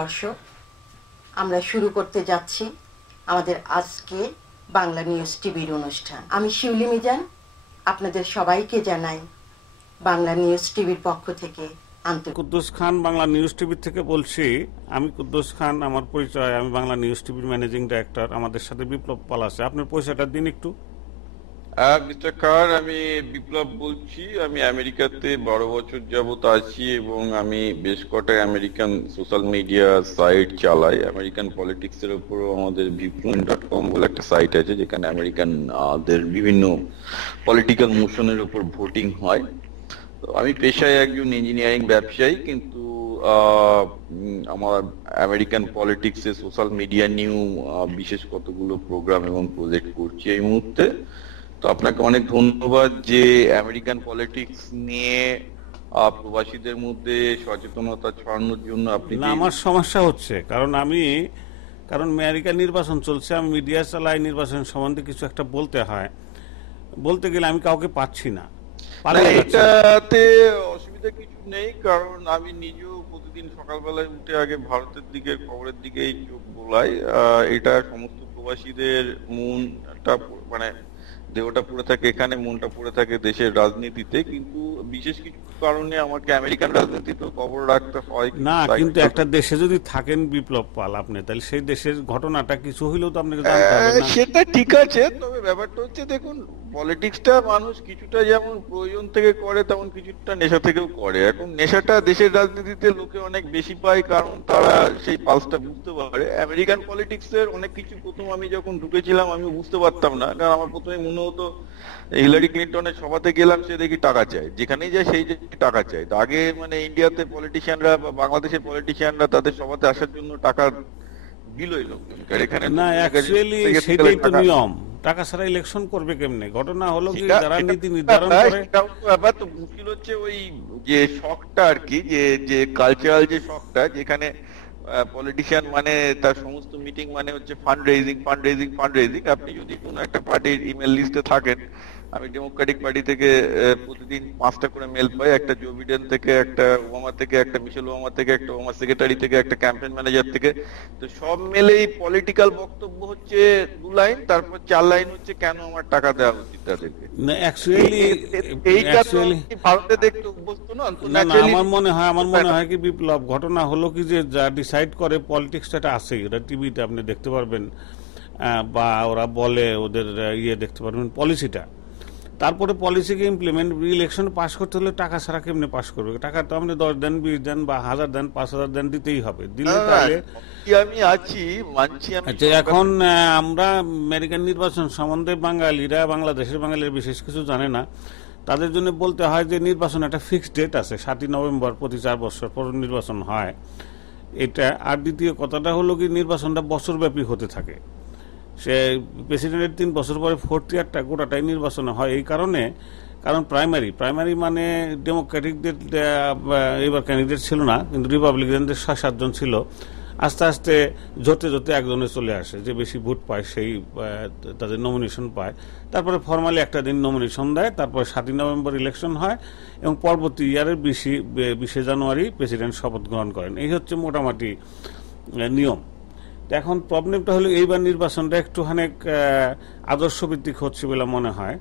দর্শক, আমরা শুরু করতে যাচ্ছি আমাদের আজকে বাংলা নিউজ টিভির অনুষ্ঠান। আমি শিউলি মিজান আপনাদের সবাইকে জানাই বাংলা নিউজ টিভির পক্ষ থেকে আন্তরিক। কুদ্দুস খান বাংলা নিউজ টিভি থেকে বলছি। আমি কুদ্দুস খান, আমার পরিচয়, আমি বাংলা নিউজ টিভির ম্যানেজিং ডাইরেক্টর। আমাদের সাথে বিপ্লব পাল আছে। আপনার পরিচয়টা দিন একটু। মিস্টার খান, আমি বিপ্লব বলছি। আমি আমেরিকাতে 12 বছর যাবত আছি এবং আমি বেশ কটা আমেরিকান সোশ্যাল মিডিয়া সাইট চালাই। আমেরিকান পলিটিক্স এর উপরও আমাদের viewpoint.com বলে একটা সাইট আছে, যেখানে আমেরিকান দের বিভিন্ন পলিটিক্যাল মোশনের উপর ভোটিং হয়। তো আমি পেশায় একজন ইঞ্জিনিয়ারিং ব্যবসায়ী, কিন্তু আমার আমেরিকান পলিটিক্স এ সোশ্যাল মিডিয়া নিউ বিশেষ কতগুলো প্রোগ্রাম এবং প্রজেক্ট করছি এই মুহূর্তে। তো আপনাকে অনেক ধন্যবাদ যে আমেরিকান পলিটিক্স নিয়ে প্রবাসীদের মধ্যে সচেতনতা ছড়ানোর জন্য আপনি। আমার সমস্যা হচ্ছে কারণ আমেরিকান নির্বাচন চলছে, আমি মিডিয়া চালাই, নির্বাচন সম্বন্ধে কিছু একটা বলতে গেলে আমি কাউকে পাচ্ছি না। এটাতে অসুবিধা কিছু নেই, কারণ আমি নিজেও প্রতিদিন সকালবেলায় উঠে আগে ভারতের দিকে খবরের দিকে চোখ বোলাই। এটা সমস্ত প্রবাসীদের মনটা মানে দেহটা পড়ে থাকে এখানে, মনটা পড়ে থাকে দেশের রাজনীতিতে, কিন্তু বিশেষ কিছু কারণে আমাকে আমেরিকান রাজনীতিতে খবর রাখতে হয় না। কিন্তু একটা দেশে যদি থাকেন বিপ্লব পাল আপনি, তাহলে সেই দেশের ঘটনাটা কিছু হইলেও তো আপনাকে জানতে হবে না? সেটা ঠিক আছে, তবে ব্যাপারটা হচ্ছে দেখুন, পলিটিক্সটা মানুষ কিছুটা যেমন প্রয়োজন থেকে করে, তেমন কিছুটা নেশা থেকেও করে। এখন নেশাটা দেশের রাজনীতিতে লোকে অনেক বেশি পায়, কারণ তারা সেই পালসটা বুঝতে পারে। আমেরিকান পলিটিক্স এর অনেক কিছু প্রথম আমি যখন ঢুকেছিলাম আমি বুঝতে পারতাম না, কারণ আমার প্রথমে মনে হতো হিলারি ক্লিন্টনের সভাতে গেলাম, সে দেখি টাকা চায়, যেখানেই যায় সেই টাকা চায়। তো আগে মানে ইন্ডিয়াতে পলিটিশিয়ানরা বা বাংলাদেশের পলিটিশিয়ানরা তাদের সভাতে আসার জন্য টাকা বিলই লোকজন, এখানে না। অ্যাকচুয়ালি সেটাই তো নিয়ম। টাকা ছাড়া ইলেকশন করবে কেমনে? ঘটনা হলো কি, যারা নীতি নির্ধারণ করে। ব্যাপার তো মুশকিল হচ্ছে ওই যে শখটা আর কি, যে কালচারাল যে শখটা, যেখানে পলিটিশিয়ান মানে তার সমস্ত মিটিং মানে হচ্ছে ফান্ড রেজিং। আপনি যদি কোনো একটা পার্টির ইমেল লিস্টে থাকেন, আমি ডেমোক্রেটিক পার্টি থেকে প্রতিদিন 5টা করে মেল পাই, একটা জো বিডেন থেকে, একটা ওবামা থেকে, একটা মিশেল ওবামা থেকে, একটা ওবামা সেক্রেটারি থেকে, একটা ক্যাম্পেইন ম্যানেজার থেকে। তো সব মেলেই পলিটিক্যাল বক্তব্য হচ্ছে 2 লাইন, তারপর 4 লাইন হচ্ছে কেন আমার টাকা দেওয়া উচিত তাদেরকে। না অ্যাকচুয়ালি ভারতে দেখতে অভ্যস্ত না। আমার মনে হয় কি বিপ্লব, ঘটনা হলো কি যে যা ডিসাইড করে পলিটিক্সটা আছে, ওরা টিভিতে আপনি দেখতে পারবেন, বা ওরা বলে ওদের দেখতে পারবেন পলিসিটা। তারপরে পলিসিকে ইমপ্লিমেন্ট, ইলেকশন পাস করতে হলে টাকা ছাড়া কেমনে পাস করবে? টাকা তো আপনি 10 দেন, 20 দেন বা 1000 দেন, 5000 দেন, দিতেই হবে। দিলে তাহলে আমি আছি মানছি। আচ্ছা, এখন আমরা আমেরিকান নির্বাচন সম্বন্ধে বাঙালিরা, বাংলাদেশের বাঙালিরা বিশেষ কিছু জানে না। তাদের জন্য বলতে হয় যে নির্বাচন একটা ফিক্সড ডেট আছে, 7ই নভেম্বর, প্রতি 4 বছর পর নির্বাচন হয় এটা। আর দ্বিতীয় কথাটা হলো কি, নির্বাচনটা বছরব্যাপী হতে থাকে। সে প্রেসিডেন্টের 3 বছর পরে 4th ইয়ারটা গোটাটাই নির্বাচন হয়। এই কারণে, কারণ প্রাইমারি মানে ডেমোক্রেটিকদের এবার ক্যান্ডিডেট ছিল না, কিন্তু রিপাবলিকানদের 6-7 জন ছিল। আস্তে আস্তে জোটে একজনে চলে আসে, যে বেশি ভোট পায় সেই তাদের নমিনেশন পায়। তারপরে ফর্মালি একটা দিন নমিনেশন দেয়, তারপরে 7ই নভেম্বর ইলেকশন হয় এবং পরবর্তী ইয়ারের 20শে জানুয়ারি প্রেসিডেন্ট শপথ গ্রহণ করেন। এই হচ্ছে মোটামুটি নিয়ম। এখন প্রবলেমটা হলো এইবার নির্বাচনটা একটুখানি আদর্শভিত্তিক হচ্ছে বলে মনে হয়।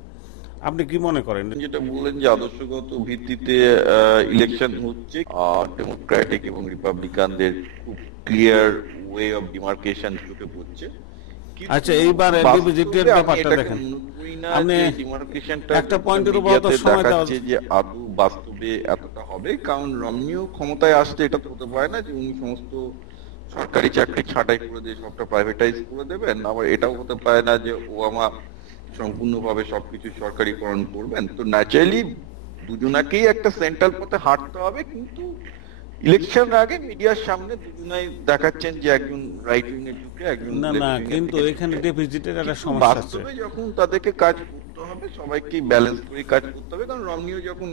আপনি কি মনে করেন? যেটা বললেন যে আদর্শগত ভিত্তিতে ইলেকশন হচ্ছে, ডেমোক্রেটিক এবং রিপাবলিকানদের খুব ক্লিয়ার ওয়ে অফ ডিমার্কেশন চোখে পড়ছে। আচ্ছা, এইবার ডিভিজিটের ব্যাপারটা দেখেন, আপনি একটা পয়েন্টের উপর তো সময় দেওয়া যে আদৌ বাস্তবে এতটা হবে, কারণ রমনিও ক্ষমতায় আসতে এটা তো হতে পারে না যে উনি সমস্ত সরকারি চাকরি ছাঁটাই করে দিয়ে সবটা প্রাইভেটাইজ করে দেবেন। আবার এটাও হতে পারে না যে ওবামা সম্পূর্ণভাবে সবকিছু সরকারিকরণ করবেন। তো ন্যাচারালি দুজনাকেই একটা সেন্ট্রাল পথে হাঁটতে হবে, কিন্তু ইলেকশন আগে মিডিয়ার সামনে দুজনাই দেখাচ্ছেন যে একজন রাইট উইং এর ঢুকে একজন না, কিন্তু এখানে ডেফিসিটের একটা সমস্যা আছে। বাস্তবে যখন তাদেরকে কাজ করতে হবে, সবাইকে ব্যালেন্স করে কাজ করতে হবে। কারণ রমনিও যখন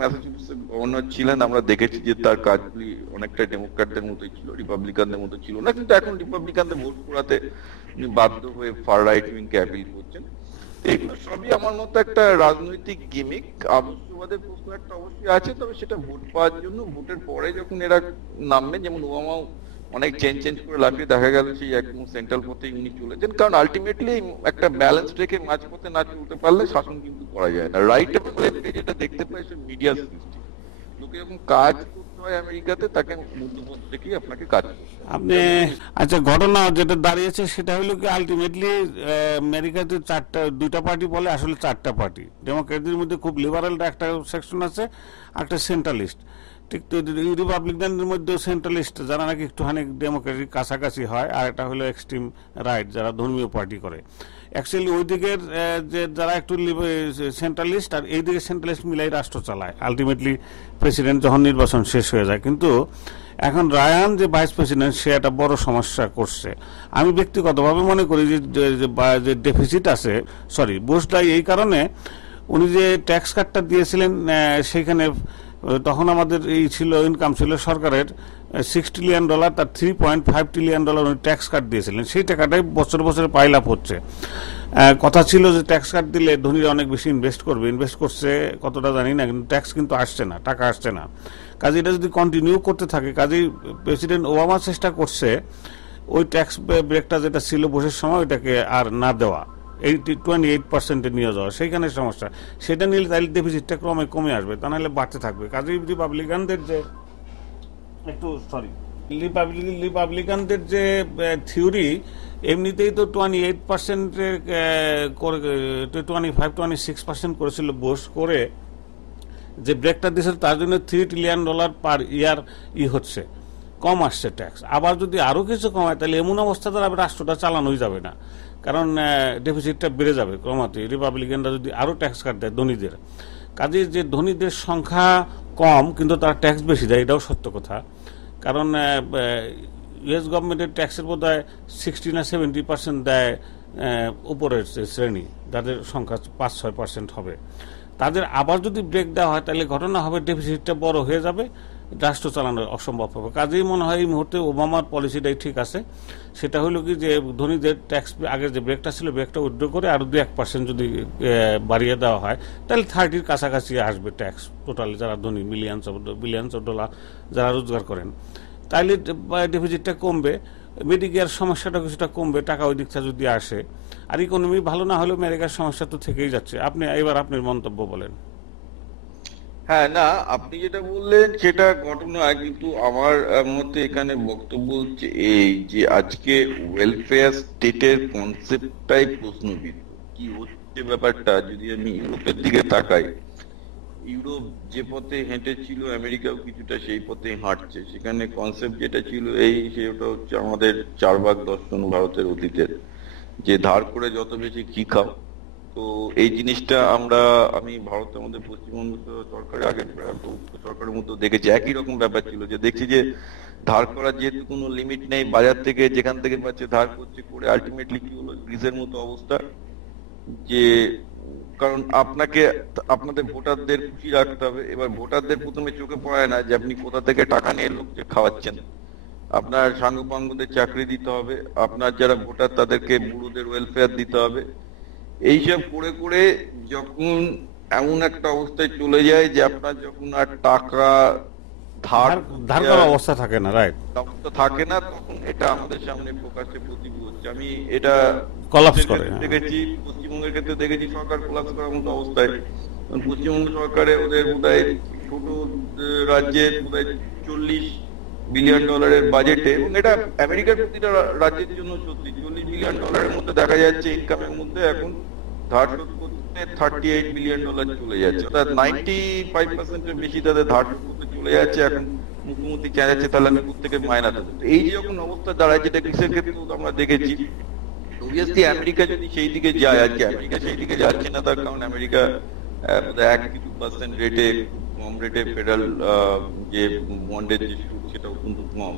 ম্যাসাচুসেটসের গভর্নর ছিলেন, আমরা দেখেছি যে তার কাজগুলি অনেকটা ডেমোক্র্যাটদের মতোই ছিল, রিপাবলিকানদের মতো ছিল না। কিন্তু এখন রিপাবলিকানদের ভোট করাতে উনি বাধ্য হয়ে ফার রাইট উইং কে অ্যাপিল করছেন। এগুলো সবই আমার মতো একটা রাজনৈতিক গিমিক। আদর্শবাদের প্রশ্ন একটা অবশ্যই আছে, তবে সেটা ভোট পাওয়ার জন্য, ভোটের পরে যখন এরা নামবে, যেমন ওবামাও অনেক চেঞ্জ করে লাফিয়ে দেখা গেল সেই একদম সেন্ট্রাল পথে উনি চলেছেন, কারণ আলটিমেটলি একটা ব্যালেন্স রেখে মাঝপথে না চলতে পারলে শাসন কিন্তু করা যায় না। রাইট এবং লেফটে যেটা দেখতে পাই সে মিডিয়া সৃষ্টি, লোকে যখন কাজ করতে হয় আমেরিকাতে তাকে মধ্যপথ থেকেই আপনাকে কাজ করতে হয়। আপনি আচ্ছা, ঘটনা যেটা দাঁড়িয়েছে সেটা হলো কি আলটিমেটলি আমেরিকাতে দুইটা পার্টি বলে, আসলে চারটা পার্টি। ডেমোক্রেটদের মধ্যে খুব লিবারেল একটা সেকশন আছে, একটা সেন্ট্রালিস্ট। ঠিক তো রিপাবলিকানদের মধ্যেও সেন্ট্রালিস্ট যারা নাকি একটুখানি ডেমোক্রেটিক কাছাকাছি হয়, আর একটা হলো এক্সট্রিম রাইট যারা ধর্মীয় পার্টি করে। অ্যাকচুয়ালি ওই দিকের যে যারা একটু সেন্ট্রালিস্ট আর এই দিকে সেন্ট্রালিস্ট মিলাই রাষ্ট্র চালায় আলটিমেটলি প্রেসিডেন্ট যখন নির্বাচন শেষ হয়ে যায়। কিন্তু এখন রায়ান যে ভাইস প্রেসিডেন্ট সে একটা বড় সমস্যা করছে। আমি ব্যক্তিগতভাবে মনে করি যে ডেফিসিট আছে, সরি বুশটাই এই কারণে উনি যে ট্যাক্স কাটটা দিয়েছিলেন সেইখানে তখন আমাদের এই ছিল ইনকাম ছিল সরকারের $6 ট্রিলিয়ন, তার $3.5 ট্রিলিয়ন উনি ট্যাক্স কাট দিয়েছিলেন। সেই টাকাটাই বছরে বছরে পাইল আপ হচ্ছে। কথা ছিল যে ট্যাক্স কাট দিলে ধনীরা অনেক বেশি ইনভেস্ট করবে, ইনভেস্ট করছে কতটা জানি না, কিন্তু ট্যাক্স কিন্তু আসছে না, টাকা আসছে না। কাজে এটা যদি কন্টিনিউ করতে থাকে, কাজেই প্রেসিডেন্ট ওবামা চেষ্টা করছে ওই ট্যাক্স ব্রেকটা যেটা ছিল বুশের সময় ওইটাকে আর না দেওয়া, 28% নিয়ে যাওয়া, সেইখানে সমস্যা। সেটা নিলে তাহলে ডেফিসিটটা ক্রমে কমে আসবে, তা নাহলে বাড়তে থাকবে। কাজেই রিপাবলিকানদের যে রিপাবলিকানদের যে থিওরি এমনিতেই তো 28% 25-26% করেছিল বুশ, করে যে ব্রেকটা দিয়েছিল তার জন্য $3 ট্রিলিয়ন পার ইয়ার হচ্ছে, কম আসছে ট্যাক্স। আবার যদি আরও কিছু কমায় তাহলে এমন অবস্থা দ্বারা রাষ্ট্রটা চালানোই যাবে না, কারণ ডেফিসিটটা বেড়ে যাবে ক্রমাতই। রিপাবলিকানরা যদি আরও ট্যাক্স কাট দেয় ধনীদের, কাজে যে ধনীদের সংখ্যা কম কিন্তু তারা ট্যাক্স বেশি দেয়, এটাও সত্য কথা। কারণ ইউএস গভর্নমেন্টের ট্যাক্সের বোধ হয় 60 না 70% দেয় উপরের শ্রেণী, যাদের সংখ্যা 5-6% হবে। তাদের আবার যদি ব্রেক দেওয়া হয় তাহলে ঘটনা হবে ডেফিসিটটা বড় হয়ে যাবে, রাষ্ট্র চালানো অসম্ভব হবে। কাজেই মনে হয় এই মুহূর্তে ওবামার পলিসিটাই ঠিক আছে। সেটা হলো কি যে ধনীদের ট্যাক্স আগের যে ব্রেকটা ছিল ব্রেকটা উইথড্র করে আরও 2-1% যদি বাড়িয়ে দেওয়া হয় তাহলে 30-র কাছাকাছি আসবে ট্যাক্স টোটালি, যারা ধনী বিলিয়ন্স অফ ডলার যারা রোজগার করেন। তাইলে ডেফিসিটটা কমবে, মেডিকেয়ার সমস্যাটা কিছুটা কমবে টাকা ওই দিকটা যদি আসে। আর ইকোনমি ভালো না হলেও আমেরিকার সমস্যা তো থেকেই যাচ্ছে। আপনি এবার আপনার মন্তব্য বলেন। হ্যাঁ, না আপনি যেটা বললেন সেটা ঘটনা, কিন্তু আমার মতে এখানে বক্তব্য হচ্ছে এই যে আজকে ওয়েলফেয়ার স্টেটের কনসেপ্টটাই প্রশ্নবিদ্ধ। কি হচ্ছে ব্যাপারটা, যদি আমি ইউরোপের দিকে তাকাই, ইউরোপ যে পথে হেঁটেছিল আমেরিকাও কিছুটা সেই পথে হাঁটছে। সেখানে কনসেপ্ট যেটা ছিল সেটা হচ্ছে আমাদের 4 ভাগ দর্শন ভারতের অতীতের, যে ধার করে যত বেশি কি খাও। তো এই জিনিসটা আমি ভারতের মধ্যে পশ্চিমবঙ্গ সরকারের আগে সরকারের মধ্যে দেখেছি একই রকম ব্যাপার ছিল, যে দেখছি যে ধার করার যেহেতু কোনো লিমিট নেই, বাজার থেকে যেখান থেকে পাচ্ছে ধার করছে, করে আলটিমেটলি কি হলো গ্রিসের মতো অবস্থা। যে কারণ আপনাদের ভোটারদের খুশি রাখতে হবে। এবার ভোটারদের প্রথমে চোখে পড়ে না যে আপনি কোথা থেকে টাকা নিয়ে লোককে খাওয়াচ্ছেন। আপনার সাঙ্গপাঙ্গদের চাকরি দিতে হবে, আপনার যারা ভোটার তাদেরকে বুড়োদের ওয়েলফেয়ার দিতে হবে। এইসব করে করে যখন এমন একটা অবস্থায় চলে যায় যে আপনার যখন আর টাকা ধার করার অবস্থা থাকে না, রাইট, থাকে না, তখন এটা আমাদের সামনে প্রকাশ্যে প্রতিভূ হচ্ছে। আমি এটা কলাপস করে দেখেছি, পশ্চিমবঙ্গের ক্ষেত্রে দেখেছি সরকার কোলাপস করার মতো অবস্থায়। পশ্চিমবঙ্গ সরকারে ওদের বোধহয় ছোট রাজ্যে বোধহয় $40 বিলিয়ন বাজেটে, এবং এটা আমেরিকার প্রতিটা রাজ্যের জন্য সত্যি, $40 বিলিয়ন মধ্যে দেখা যাচ্ছে ইনকামের মধ্যে এখন ধার শোধ করতে $38 বিলিয়ন চলে যাচ্ছে, অর্থাৎ 95% বেশি তাদের ধার শোধ করতে চলে যাচ্ছে। এখন মুখ্যমন্ত্রী চাইছে তাহলে আমি প্রত্যেকে মায়না দেবো। এই যে যখন অবস্থা দাঁড়ায়, যেটা গ্রিসের ক্ষেত্রে আমরা দেখেছি, অবভিয়াসলি আমেরিকা যদি সেই দিকে যায়, আজকে আমেরিকা সেই দিকে যাচ্ছে না, তার কারণ আমেরিকা 1-2% রেটে, কম রেটে ফেডারেল যে বন্ডের যে সুদ সেটা অত্যন্ত কম,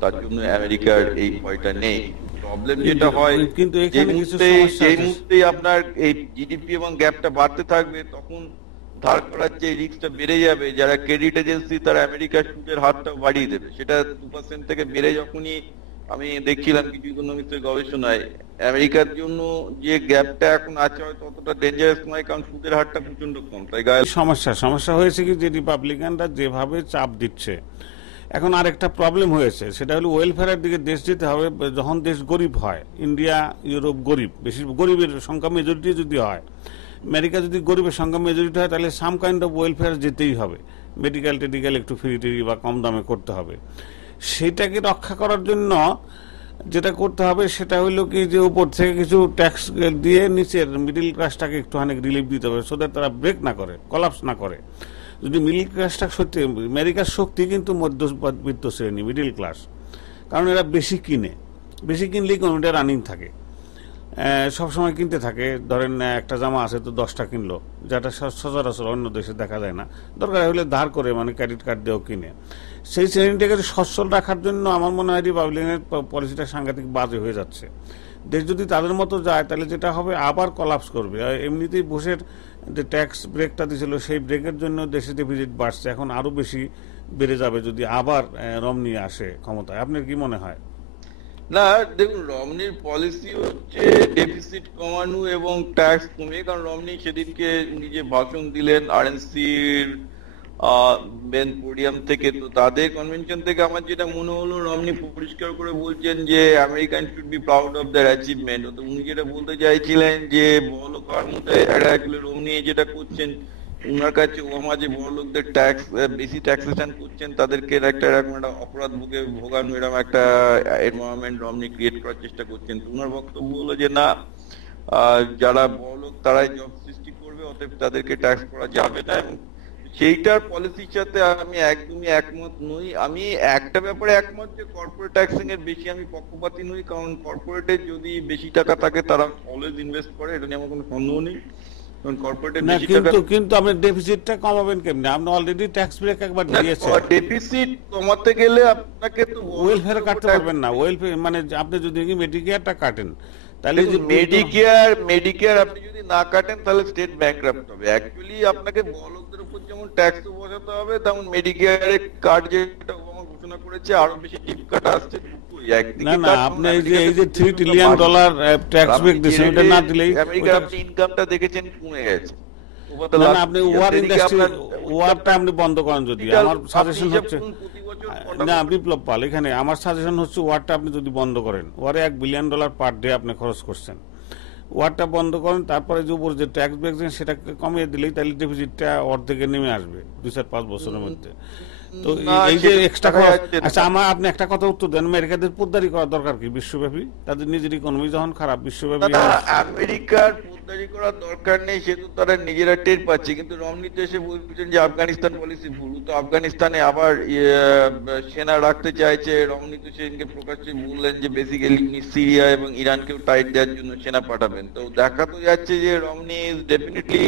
তার জন্য আমেরিকার এই ভয়টা নেই। প্রবলেম যেটা হয়, কিন্তু এই মুহূর্তে আপনার এই জিডিপি এবং গ্যাপটা বাড়তে থাকবে, তখন ধার করার যে রিস্কটা বেড়ে যাবে। যারা ক্রেডিট এজেন্সি তারা আমেরিকার সুদের হারটা বাড়িয়ে দেবে, সেটা 2% থেকে বেড়ে যখনই, আমি দেখছিলাম কিছু ইকোনমিক্সের গবেষণায়, আমেরিকার জন্য যে গ্যাপটা এখন আছে হয়তো অতটা ডেঞ্জারাস নয়, কারণ সুদের হারটা প্রচন্ড কম। তাই সমস্যা হয়েছে কি যে রিপাবলিকানরা যেভাবে চাপ দিচ্ছে এখন আরেকটা প্রবলেম হয়েছে, সেটা হলো ওয়েলফেয়ারের দিকে দেশ যেতে হবে যখন দেশ গরিব হয়। ইন্ডিয়া, ইউরোপ গরিব, বেশি গরিবের সংখ্যা মেজরিটি যদি হয়, আমেরিকা যদি গরিবের সংখ্যা মেজরিটি হয়, তাহলে সাম কাইন্ড অফ ওয়েলফেয়ার যেতেই হবে, মেডিকেল টেডিকেল একটু ফ্রি টেরি বা কম দামে করতে হবে। সেটাকে রক্ষা করার জন্য যেটা করতে হবে সেটা হলো কি, যে উপর থেকে কিছু ট্যাক্স দিয়ে নিচের মিডিল ক্লাসটাকে একটুখানি রিলিফ দিতে হবে, সো দ্যাট তারা ব্রেক না করে, কলাপস না করে। যদি মিডিল ক্লাসটা সত্যি, আমেরিকার শক্তি কিন্তু মধ্যবিত্ত শ্রেণী, মিডিল ক্লাস, কারণ এরা বেশি কিনে, বেশি কিনলেই ইকোনমিটা রানিং থাকে, সবসময় কিনতে থাকে। ধরেন একটা জামা আছে তো 10টা কিনলো, যেটা সচরাচর অন্য দেশে দেখা যায় না, দরকার হলে ধার করে, মানে ক্রেডিট কার্ড দিয়েও কিনে। সেই শ্রেণীটাকে সচ্ছল রাখার জন্য আমার মনে হয় রিপাবলিকানের পলিসিটা সাংঘাতিক বাজে হয়ে যাচ্ছে। দেশ যদি তাদের মতো যায় তাহলে যেটা হবে, আবার কলাপস করবে। এমনিতেই বুশের যে ট্যাক্স ব্রেকটা দিয়েছিল, সেই ব্রেকের জন্য দেশে ডেফিসিট বাড়ছে, এখন আরো বেশি বেড়ে যাবে যদি আবার রমনি আসে ক্ষমতায়। আপনার কি মনে হয়? না, দেখুন, রমনির পলিসি হচ্ছে ডেফিসিট কমানো এবং ট্যাক্স কমিয়ে। কারণ রমনি সেদিনকে নিজে ভাষণ দিলেন আরএনসির মেন পোডিয়াম থেকে, তো তাদের কনভেনশন থেকে আমার যেটা মনে হলো, রমনি পরিষ্কার করে বলছেন যে American should be proud of their achievement. তো উনি যেটা বলতে চাইছিলেন যে বড়লোক হওয়ার মধ্যে রমনি যেটা করছেন, উনার কাছে ওবামা যে বড়লোকদের ট্যাক্স বেশি ট্যাক্সেশন করছেন, তাদেরকে একটা এরকম একটা অপরাধ ভোগানো, এরকম একটা এনভায়রনমেন্ট রমনি ক্রিয়েট করার চেষ্টা করছেন। তো উনার বক্তব্য হলো যে না, যারা বড়লোক তারাই জব সৃষ্টি করবে, অতএব তাদেরকে ট্যাক্স করা যাবে না। এবং সেইটার পলিসির সাথে আমি একদমই একমত নই। আমি একটা ব্যাপারে একমত যে কর্পোরেট ট্যাক্সিং এর বেশি আমি পক্ষপাতী নই, কারণ কর্পোরেটের যদি বেশি টাকা থাকে তারা অলওয়েজ ইনভেস্ট করে, এটা নিয়ে আমার কোনো সন্দেহ নেই। কিন্তু আপনি ডেফিসিটটা কমাবেন কেমনে? আপনি অলরেডি ট্যাক্স ব্রেক একবার দিয়েছেন। ডেফিসিট কমাতে গেলে আপনাকে তো ওয়েলফেয়ার কাটতে পারবেন না। ওয়েলফেয়ার মানে আপনি যদি মেডিকেয়ারটা কাটেন, তাহলে মেডিকেয়ার আপনি যদি না কাটেন তাহলে স্টেট ব্যাংকরাপ্ট হবে। অ্যাকচুয়ালি আপনাকে বড়লোকদের উপর যেমন ট্যাক্স বসাতে হবে, তেমন মেডিকেয়ারের কার্ড যেটা ওবামা ঘোষণা করেছে, আরো বেশি টিপ কাট আসছে। না না, আপনি এই যে $3 ট্রিলিয়ন ট্যাক্স ব্রেক দিয়েছেন, এটা না দিলেই আমেরিকার আপনি ইনকামটা দেখেছেন কমে গেছে। না না, আপনি ওয়ার ইন্ডাস্ট্রি, ওয়ারটা আপনি বন্ধ করেন। যদি আমার সাজেশন হচ্ছে, না বিপ্লব পাল, এখানে আমার সাজেশন হচ্ছে ওয়ারটা আপনি যদি বন্ধ করেন, ওয়ারে $1 বিলিয়ন পার ডে আপনি খরচ করছেন, ওয়ারটা বন্ধ করেন, তারপরে যে উপর যে ট্যাক্স ব্রেক সেটাকে কমিয়ে দিলেই তাহলে ডেফিসিটটা অর্ধেকে নেমে আসবে 2-4-5 বছরের মধ্যে। তো এই যে এক্সট্রা খরচ, আচ্ছা আপনি একটা কথা উত্তর দেন, আমেরিকাদের পোদ্দারি করার দরকার কি বিশ্বব্যাপী? তাদের নিজের ইকোনমি যখন খারাপ, বিশ্বব্যাপী আমেরিকার পোদ্দারি করার দরকার নেই, সে তো তারা নিজেরা টের পাচ্ছে। কিন্তু রমনি তো এসে বলছেন যে আফগানিস্তান পলিসি ভুল, তো আফগানিস্তানে আবার সেনা রাখতে চাইছে। রমনি তো সেদিনকে প্রকাশ্যে বললেন যে বেসিক্যালি সিরিয়া এবং ইরানকেও টাইট দেওয়ার জন্য সেনা পাঠাবেন। তো দেখা তো যাচ্ছে যে রমনি ইজ ডেফিনেটলি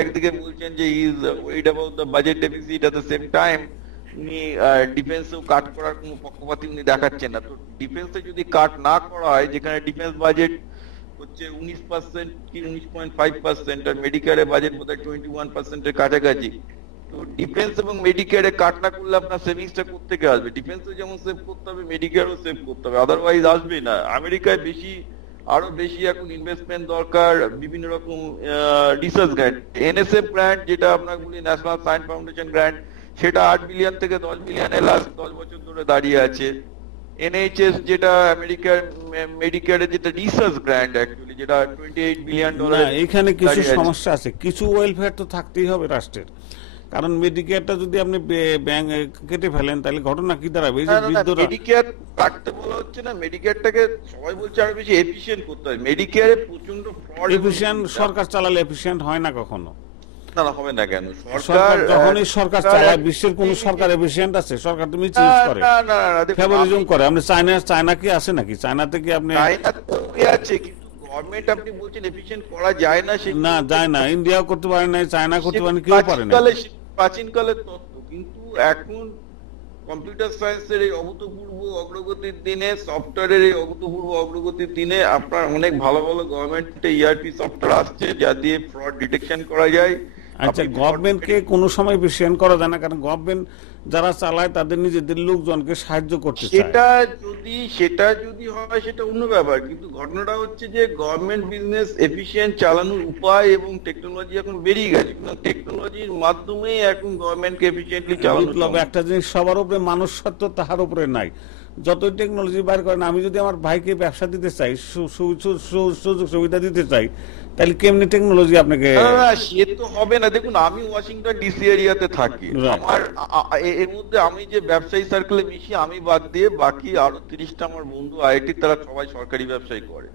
একদিকে বলছেন যে he is worried about the budget deficit, at the same time উনি ডিফেন্সেও কাট করার কোনো পক্ষপাতী উনি দেখাচ্ছেন না। তো ডিফেন্সে যদি কাট না করা হয়, যেখানে ডিফেন্স বাজেট হচ্ছে 19% কি 19.5%, আর মেডিকেয়ারের বাজেট বোধহয় 21%-এর কাছাকাছি, তো ডিফেন্স এবং মেডিকেয়ারে কাট না করলে আপনার সেভিংসটা কোত্থেকে আসবে? ডিফেন্সও যেমন সেভ করতে হবে, মেডিকেয়ারও সেভ করতে হবে, আদারওয়াইজ আসবে না। আমেরিকায় আরো বেশি এখন ইনভেস্টমেন্ট দরকার, বিভিন্ন রকম রিসার্চ গ্র্যান্ট, এনএসএফ গ্র্যান্ট যেটা আপনার বলি, ন্যাশনাল সায়েন্স ফাউন্ডেশন গ্র্যান্ট, সেটা 8 বিলিয়ন থেকে 10 বিলিয়নে লাস্ট 10 বছর ধরে দাঁড়িয়ে আছে। এনএইচএস যেটা আমেরিকার মেডিকেয়ারের যেটা রিসার্চ গ্র্যান্ট, অ্যাকচুয়ালি যেটা $28 বিলিয়ন। এখানে কিছু সমস্যা আছে, কিছু ওয়েলফেয়ার তো থাকতেই হবে রাষ্ট্রের, কারণ মেডিকেয়ারটা যদি আপনি ব্যাংক কেটে ফেলেন তাহলে ঘটনা কি দাঁড়াবে? এই যে মেডিকেয়ার কাটতে বলা হচ্ছে না, মেডিকেয়ারটাকে সবাই বলছে আরো বেশি এফিশিয়েন্ট করতে হবে। মেডিকেয়ারে প্রচন্ড ফ্রড, এফিশিয়েন্ট সরকার চালালে এফিশিয়েন্ট হয় না কখনো। না হবে না কেন? সরকার যখনই সরকার চালায়, বিশ্বের কোন সরকার এফিশিয়েন্ট আছে? সরকার তুমি চিজ করে, ফেভারিজম করে। আপনি চায়না কি আছে নাকি? চায়নাতে কি আপনি আছে, কিন্তু গভর্নমেন্ট আপনি বলছেন এফিশিয়েন্ট করা যায় না, না যায় না। ইন্ডিয়াও করতে পারে না, চায়না করতে পারে না, কেউ পারে না। প্রাচীনকালের তত্ত্ব, কিন্তু এখন কম্পিউটার সায়েন্সের এই অভূতপূর্ব অগ্রগতির দিনে, সফটওয়্যারের এই অভূতপূর্ব অগ্রগতির দিনে আপনার অনেক ভালো ভালো গভর্নমেন্টে ইআরপি সফটওয়্যার আসছে যা দিয়ে ফ্রড ডিটেকশন করা যায়। আচ্ছা, গভর্নমেন্টকে কোনো সময় এফিশিয়েন্ট করা যায় না, কারণ গভর্নমেন্ট যারা চালায় তাদের নিজেদের লোকজনকে সাহায্য করতে চায়। সেটা যদি সেটা যদি হয় সেটা অন্য ব্যাপার, কিন্তু ঘটনাটা হচ্ছে যে গভর্নমেন্ট বিজনেস এফিশিয়েন্ট চালানোর উপায় এবং টেকনোলজি এখন বেরিয়ে গেছে, কিন্তু টেকনোলজির মাধ্যমেই এখন গভর্নমেন্টকে এফিশিয়েন্টলি চালানো বিপ্লব একটা জিনিস সবার উপরে মানুষ সত্য তাহার উপরে নাই। যতই টেকনোলজি বাইর করেন, আমি যদি আমার ভাইকে ব্যবসা দিতে চাই, সুযোগ সুবিধা দিতে চাই, তাহলে কেমনি টেকনোলজি আপনাকে? সে তো হবে না। দেখুন, আমি ওয়াশিংটন ডিসি এরিয়াতে থাকি, আমার এর মধ্যে আমি যে ব্যবসায়ী সার্কেলে মিশি, আমি বাদ দিয়ে বাকি আরো 30টা আমার বন্ধু আইআইটি, তারা সবাই সরকারি ব্যবসায়ী করে।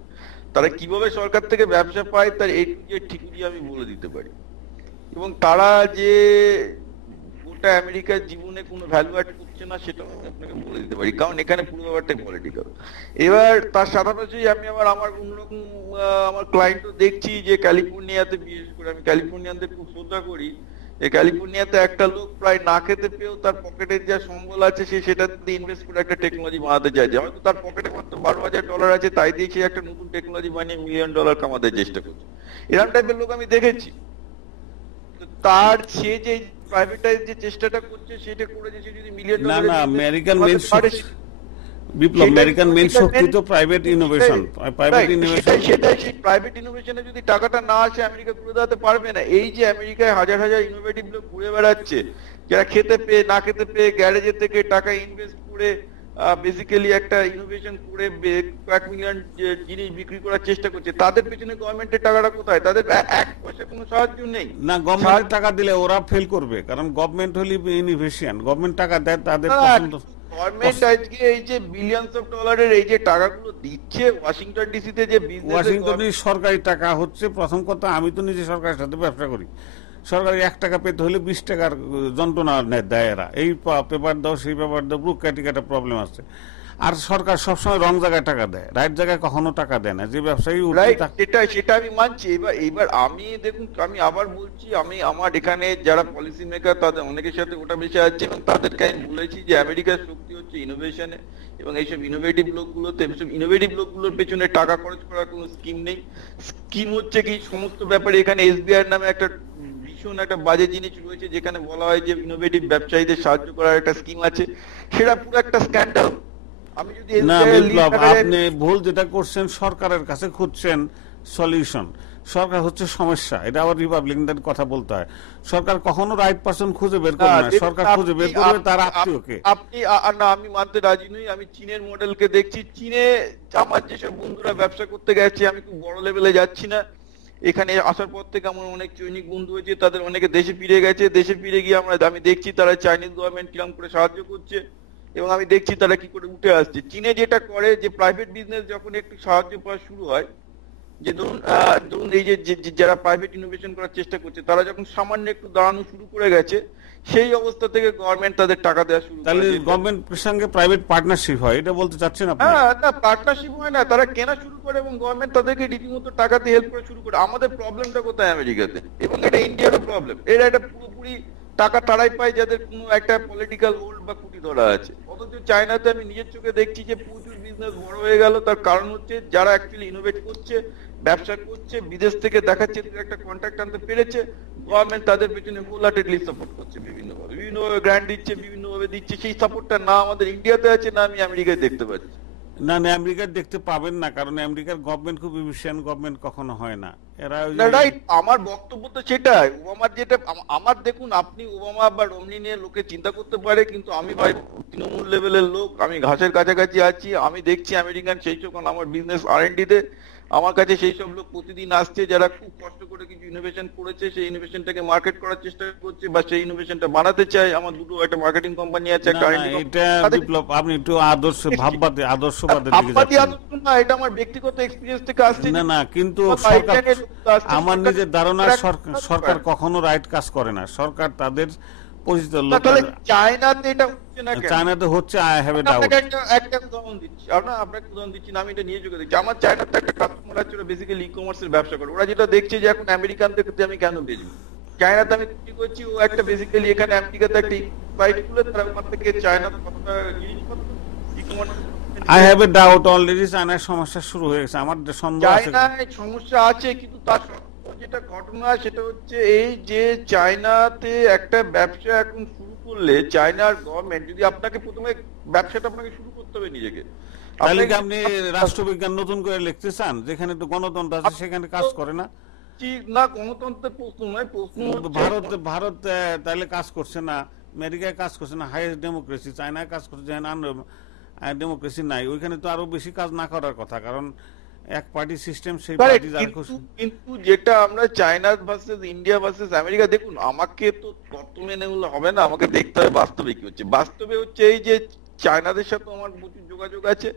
তারা কিভাবে সরকার থেকে ব্যবসা পায় তার এই ঠিকই আমি বলে দিতে পারি। এবং তারা যে গোটা আমেরিকার জীবনে কোনো ভ্যালু অ্যাড করছে না সেটা আমি আপনাকে বলে দিতে পারি, কারণ এখানে পুরো ব্যাপারটাই পলিটিক্যাল। এবার তার সাথে আমি আমার অন্যরকম আমার ক্লায়েন্টও দেখছি যে ক্যালিফোর্নিয়াতে, বিশেষ করে আমি ক্যালিফোর্নিয়ানদের খুব শ্রদ্ধা করি, এই ক্যালিফোর্নিয়াতে একটা লোক প্রায় না খেতে পেয়েও তার পকেটের যা সম্বল আছে সে সেটাতে ইনভেস্ট করে একটা টেকনোলজি বানাতে চাইছে। হয়তো তার পকেটে মাত্র $12,000 আছে, তাই দিয়ে সে একটা নতুন টেকনোলজি বানিয়ে $1 মিলিয়ন কামাতে চেষ্টা করছে। এরকম টাইপের লোক আমি দেখেছি। তার সে যে প্রাইভেটাইজ যে চেষ্টাটা করছে সেটা করে যে সে যদি $1 মিলিয়ন না না, আমেরিকান মেন বিপ্লব, আমেরিকান মেন শক্তি তো প্রাইভেট ইনোভেশন। সেটাই, সেই প্রাইভেট ইনোভেশনে যদি টাকাটা না আসে আমেরিকা ঘুরে দাঁড়াতে পারবে না। এই যে আমেরিকায় হাজার হাজার ইনোভেটিভ লোক ঘুরে বেড়াচ্ছে, যারা খেতে পেয়ে না খেতে পেয়ে গ্যারেজের থেকে টাকা ইনভেস্ট করে বেসিক্যালি একটা ইনোভেশন করে কয়েক মিলিয়ন জিনিস বিক্রি করার চেষ্টা করছে, তাদের পেছনে গভর্নমেন্টের টাকাটা কোথায়? তাদের এক পয়সা কোনো সাহায্য নেই। না, গভর্নমেন্ট টাকা দিলে ওরা ফেল করবে, কারণ গভর্নমেন্ট হলি ইনোভেশন, গভর্নমেন্ট টাকা দেয় তাদের পছন্দ। গভর্নমেন্ট আজকে এই যে বিলিয়নস অফ ডলারের এই যে টাকাগুলো দিচ্ছে ওয়াশিংটন ডিসিতে, যে ওয়াশিংটনে সরকারি টাকা হচ্ছে। প্রথম কথা, আমি তো নিজে সরকারের সাথে ব্যবসা করি, সরকারি 1 টাকা পেতে হলে 20 টাকার যন্ত্রণা দেয় এরা। এই পেপার দাও, সেই পেপার দাও, বুক কাটি কাটা প্রবলেম আছে। আর সরকার সবসময় রং জায়গায় টাকা দেয়, রাইট জায়গায় কখনো টাকা দেয় না। যে ব্যবসায়ী সেটা আমি মানছি। এবার আমি দেখুন, আমি আবার বলছি, আমি আমার এখানে যারা পলিসি মেকার তাদের অনেকের সাথে ওটা বেশি আছে, এবং তাদেরকে আমি বলেছি যে আমেরিকার শক্তি হচ্ছে ইনোভেশনে, এবং এইসব ইনোভেটিভ লোকগুলোতে, ইনোভেটিভ লোকগুলোর পেছনে টাকা খরচ করার কোনো স্কিম নেই। স্কিম হচ্ছে কি, সমস্ত ব্যাপারে এখানে এসবিআই নামে একটা ভীষণ একটা বাজে জিনিস রয়েছে, যেখানে বলা হয় যে ইনোভেটিভ ব্যবসায়ীদের সাহায্য করার একটা স্কিম আছে, সেটা পুরো একটা স্ক্যান্ডাল। না বিপ্লব, আপনি ভুল যেটা করছেন, সরকারের কাছে খুঁজছেন সলিউশন। সরকার হচ্ছে সমস্যা, এটা আবার রিপাবলিকানদের কথা বলতে হয়। সরকার কখনো রাইট পারসন খুঁজে বের করবে না, সরকার খুঁজে বের করবে তার আত্মীয়কে। আপনি না, আমি মানতে রাজি নই। আমি চীনের মডেলকে দেখছি। চীনে আমার যেসব বন্ধুরা ব্যবসা করতে গেছে, আমি খুব বড় লেভেলে যাচ্ছি না, এখানে আসার পর থেকে আমার অনেক চৈনিক বন্ধু হয়েছে, তাদের অনেকে দেশে ফিরে গেছে। দেশে ফিরে গিয়ে আমি দেখছি তারা চাইনিজ গভর্নমেন্ট কিরকম করে সাহায্য করছে, এবং আমি দেখছি তারা কি করে উঠে আসছে। চীনে যেটা করে, যে প্রাইভেট বিজনেস যখন একটু সাহায্য পাওয়া শুরু হয়, যে ধরুন এই যে যারা প্রাইভেট ইনোভেশন করার চেষ্টা করছে, তারা যখন সামান্য একটু দাঁড়ানো শুরু করে গেছে, সেই অবস্থা থেকে গভর্নমেন্ট তাদের টাকা দেওয়া শুরু করে। তাহলে গভর্নমেন্টের সঙ্গে প্রাইভেট পার্টনারশিপ হয়, এটা বলতে চাচ্ছেন আপনি? না, পার্টনারশিপ হয় না, তারা কেনা শুরু করে এবং গভর্নমেন্ট তাদেরকে রীতিমতো টাকাতে হেল্প করা শুরু করে। আমাদের প্রবলেমটা কোথায় আমেরিকাতে, এবং এটা ইন্ডিয়ারও প্রবলেম। এরা একটা পুরোপুরি টাকা তারাই পায় যাদের কোনো একটা পলিটিক্যাল হোল্ড বা কুটি ধরা আছে। অথচ চায়নাতে আমি নিজের চোখে দেখছি যে প্রচুর বিজনেস বড় হয়ে গেল। তার কারণ হচ্ছে যারা অ্যাকচুয়ালি ইনোভেট করছে, ব্যবসা করছে, বিদেশ থেকে দেখাচ্ছে একটা কন্ট্রাক্ট আনতে পেরেছে, গভর্নমেন্ট তাদের পেছনে হোলহার্টেডলি সাপোর্ট করছে, বিভিন্নভাবে গ্র্যান্ট দিচ্ছে, বিভিন্নভাবে দিচ্ছে। সেই সাপোর্টটা না আমাদের ইন্ডিয়াতে আছে, না আমি আমেরিকায় দেখতে পাচ্ছি। না না, আমেরিকার দেখতে পাবেন না, কারণ আমেরিকার গভর্নমেন্ট খুব এফিশিয়েন্ট গভর্নমেন্ট কখনো হয় না। এরা রাইট, আমার বক্তব্য তো সেটাই। ওবামার যেটা, আমার দেখুন, আপনি ওবামা বা রমনি নিয়ে লোকে চিন্তা করতে পারে, কিন্তু আমি ভাই তৃণমূল লেভেলের লোক, আমি ঘাসের কাছাকাছি আছি। আমি দেখছি আমেরিকান সেই সব, আমার বিজনেস R&D-তে আমার কাছে সেই সব লোক প্রতিদিন আসছে, যারা খুব কষ্ট করে কিছু ইনোভেশন করেছে, সেই ইনোভেশনটাকে মার্কেট করার চেষ্টা করছে বা সেই ইনোভেশনটা বানাতে চায়। আমার দুটো একটা মার্কেটিং কোম্পানি আছে, একটা R&D এটা বিপ্লব, আপনি একটু আদর্শবাদে দিকে যাচ্ছেন। না, এটা আমার ব্যক্তিগত এক্সপেরিয়েন্স থেকে আসছে। না না, কিন্তু আমার নিজের ধারণা সরকার কখনো রাইট কাজ করে না। সরকার তাদের পরিচিত লোক। চায়নাতে এটা হচ্ছে না কেন? চায়নাতে হচ্ছে, আই হ্যাভ এ ডাউট। একটা উদাহরণ দিচ্ছি, আপনাকে উদাহরণ দিচ্ছি না, আমি এটা নিয়ে চোখে দেখছি। আমার চায়নাতে একটা কাস্টমার আছে, ওরা বেসিক্যালি ই-কমার্সের ব্যবসা করে। ওরা যেটা দেখছে যে এখন আমেরিকান থেকে আমি কেন বেচবো, চায়নাতে আমি কি করছি, ও একটা বেসিক্যালি এখানে আমেরিকাতে একটা সাইট খুলে তারা ওখান থেকে চায়নাতে কতটা জিনিসপত্র e-commerce. I have a doubt, already চায়নার সমস্যা শুরু হয়ে গেছে। আমার সন্দেহ আছে চায়নায় সমস্যা আছে, কিন্তু তার যেটা ঘটনা সেটা হচ্ছে এই যে চায়নাতে একটা ব্যবসা এখন শুরু করলে চায়নার গভর্নমেন্ট যদি আপনাকে প্রথমে ব্যবসাটা আপনাকে শুরু করতে হবে নিজেকে। তাহলে কি আপনি রাষ্ট্রবিজ্ঞান নতুন করে লিখতে চান যেখানে তো গণতন্ত্র আছে সেখানে কাজ করে না? না, গণতন্ত্রের প্রশ্ন নয়, প্রশ্ন ভারত তাহলে কাজ করছে না, আমেরিকায় কাজ করছে না, হাইয়েস্ট ডেমোক্রেসি, চায়নায় কাজ করছে যেখানে ডেমোক্রেসি নাই, ওইখানে তো আরো বেশি কাজ না করার কথা, কারণ এক পার্টি সিস্টেম, সেই পার্টি কিন্তু যেটা আমরা China versus India versus America, দেখুন আমাকে তো তত্ত্ব মেনে হলে হবে না, আমাকে দেখতে হবে বাস্তবে কি হচ্ছে। বাস্তবে হচ্ছে এই যে চায়নাদের সাথে আমার প্রচুর যোগাযোগ আছে,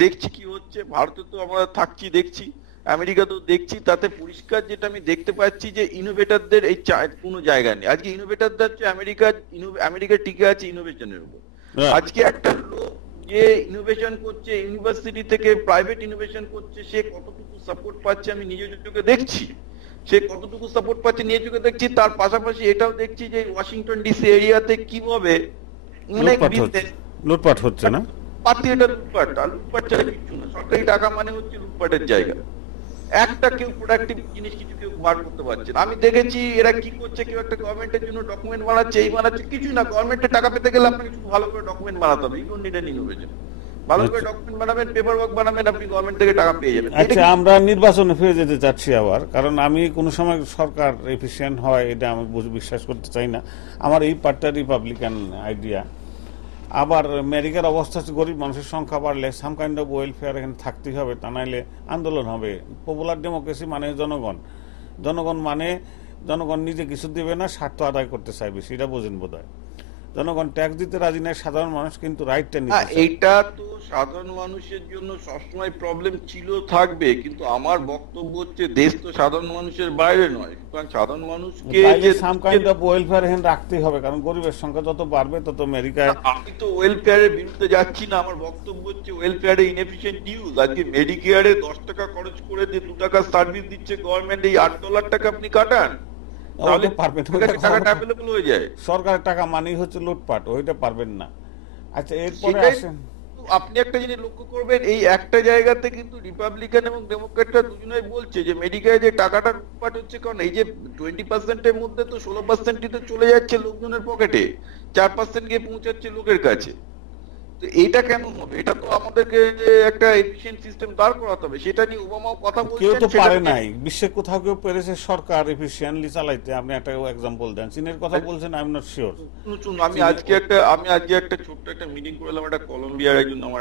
দেখছি কি হচ্ছে, ভারতে তো আমরা থাকছি দেখছি, আমেরিকাতেও দেখছি, তাতে পরিষ্কার যেটা আমি দেখতে পাচ্ছি যে ইনোভেটরদের এই কোনো জায়গা নেই। আজকে ইনোভেটরদের হচ্ছে আমেরিকা টিকে আছে ইনোভেশনের উপর। আজকে একটা লোক যে ইনোভেশন করছে, ইউনিভার্সিটি থেকে প্রাইভেট ইনোভেশন করছে, সে কতটুকু সাপোর্ট পাচ্ছে আমি নিজের চোখে দেখছি, সে কতটুকু সাপোর্ট পাচ্ছে নিজের চোখে দেখছি। তার পাশাপাশি এটাও দেখছি যে ওয়াশিংটন ডিসি এরিয়াতে কিভাবে লুটপাট হচ্ছে না, এটা লুটপাট, আর লুটপাট ছাড়া কিছু না। সরকারি টাকা মানে হচ্ছে লুটপাটের জায়গা। একটা কেউ প্রোডাক্টিভ জিনিস কিছু কেউ বার করতে পারছে না। আমি দেখেছি এরা কি করছে, কেউ একটা গভর্নমেন্টের জন্য ডকুমেন্ট বানাচ্ছে, এই বানাচ্ছে, কিছু না। গভর্নমেন্টের টাকা পেতে গেলে আপনাকে শুধু ভালো করে ডকুমেন্ট বানাতে হবে, you don't need any innovation. ভালো করে ডকুমেন্ট বানাবেন, পেপার ওয়ার্ক বানাবেন, আপনি গভর্নমেন্ট থেকে টাকা পেয়ে যাবেন। আচ্ছা, আমরা নির্বাচনে ফিরে যেতে চাচ্ছি আবার, কারণ আমি কোনো সময় সরকার এফিসিয়েন্ট হয় এটা আমি বিশ্বাস করতে চাই না। আমার এই পার্টটা রিপাবলিকান আইডিয়া। আবার আমেরিকার অবস্থা হচ্ছে গরিব মানুষের সংখ্যা বাড়লে সাম কাইন্ড অফ ওয়েলফেয়ার এখানে থাকতেই হবে, তা নাইলে আন্দোলন হবে। পপুলার ডেমোক্রেসি মানে জনগণ মানে জনগণ নিজে কিছু দেবে না, স্বার্থ আদায় করতে চাইবে, সেটা বোঝেন বোধ হয়। জনগণ ট্যাক্স দিতে রাজি নয়, সাধারণ মানুষ কিন্তু রাইটটা নিতে চায়। এটা তো সাধারণ মানুষের জন্য সবসময় প্রবলেম ছিল, থাকবে, কিন্তু আমার বক্তব্য হচ্ছে দেশ তো সাধারণ মানুষের বাইরে নয়, সুতরাং সাধারণ মানুষকে সাম কাইন্ড অফ ওয়েলফেয়ার এখানে রাখতেই হবে, কারণ গরিবের সংখ্যা যত বাড়বে তত আমেরিকায়। আমি তো ওয়েলফেয়ারের বিরুদ্ধে যাচ্ছি না, আমার বক্তব্য হচ্ছে ওয়েলফেয়ারে ইনএফিশিয়েন্ট ইউজ। আজকে মেডিকেয়ারে 10 টাকা খরচ করে যে 2 টাকা সার্ভিস দিচ্ছে গভর্নমেন্ট, এই $8 টাকা আপনি কাটান, তাহলে টাকাটা অ্যাভেলেবল হয়ে যায়। সরকারের টাকা মানেই হচ্ছে লুটপাট, ওইটা পারবেন না। আচ্ছা, এরপরে আসেন, আপনি একটা জিনিস লক্ষ্য করবেন, এই একটা জায়গাতে কিন্তু রিপাবলিকান এবং ডেমোক্রেটরা দুজনেই বলছে যে মেডিকেলে যে টাকাটা লুটপাট হচ্ছে, কারণ এই যে 20% মধ্যে তো 16%ই তো চলে যাচ্ছে লোকজনের পকেটে, 4% গিয়ে পৌঁছাচ্ছে লোকের কাছে। তো এইটা কেন হবে? এটা তো আমাদেরকে একটা এফিশিয়েন্ট সিস্টেম দাঁড় করাতে হবে, সেটা নিয়ে ওবামাও কথা বলছেন। কেউ তো পারে নাই, বিশ্বে কোথাও কেউ পেরেছে সরকার এফিশিয়েন্টলি চালাইতে? আপনি একটা এক্সাম্পল দেন, চীনের কথা বলছেন, আই এম নট শিওর। আমি আজকে একটা ছোট্ট একটা মিটিং করলাম একটা কলম্বিয়ার একজন আমার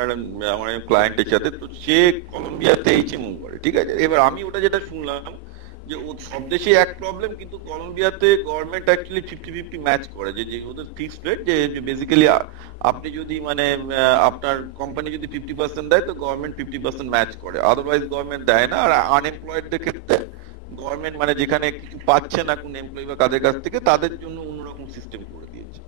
ক্লায়েন্টের সাথে, তো সে কলম্বিয়াতে এইচএমও করে, ঠিক আছে। এবার আমি ওটা যেটা শুনলাম যে সব দেশে এক প্রবলেম, কিন্তু কলম্বিয়াতে গভর্নমেন্ট অ্যাকচুয়ালি 50-50 ম্যাচ করে, যে ওদের ফিক্সড রেট, যে বেসিক্যালি আপনি যদি মানে আপনার কোম্পানি যদি 50% দেয় তো গভর্নমেন্ট 50% ম্যাচ করে, আদারওয়াইজ গভর্নমেন্ট দেয় না। আর আনএমপ্লয়েডদের ক্ষেত্রে গভর্নমেন্ট মানে যেখানে কিছু পাচ্ছে না কোন এমপ্লয়ি বা কাদের কাছ থেকে, তাদের জন্য অন্যরকম সিস্টেম করে দিয়েছে।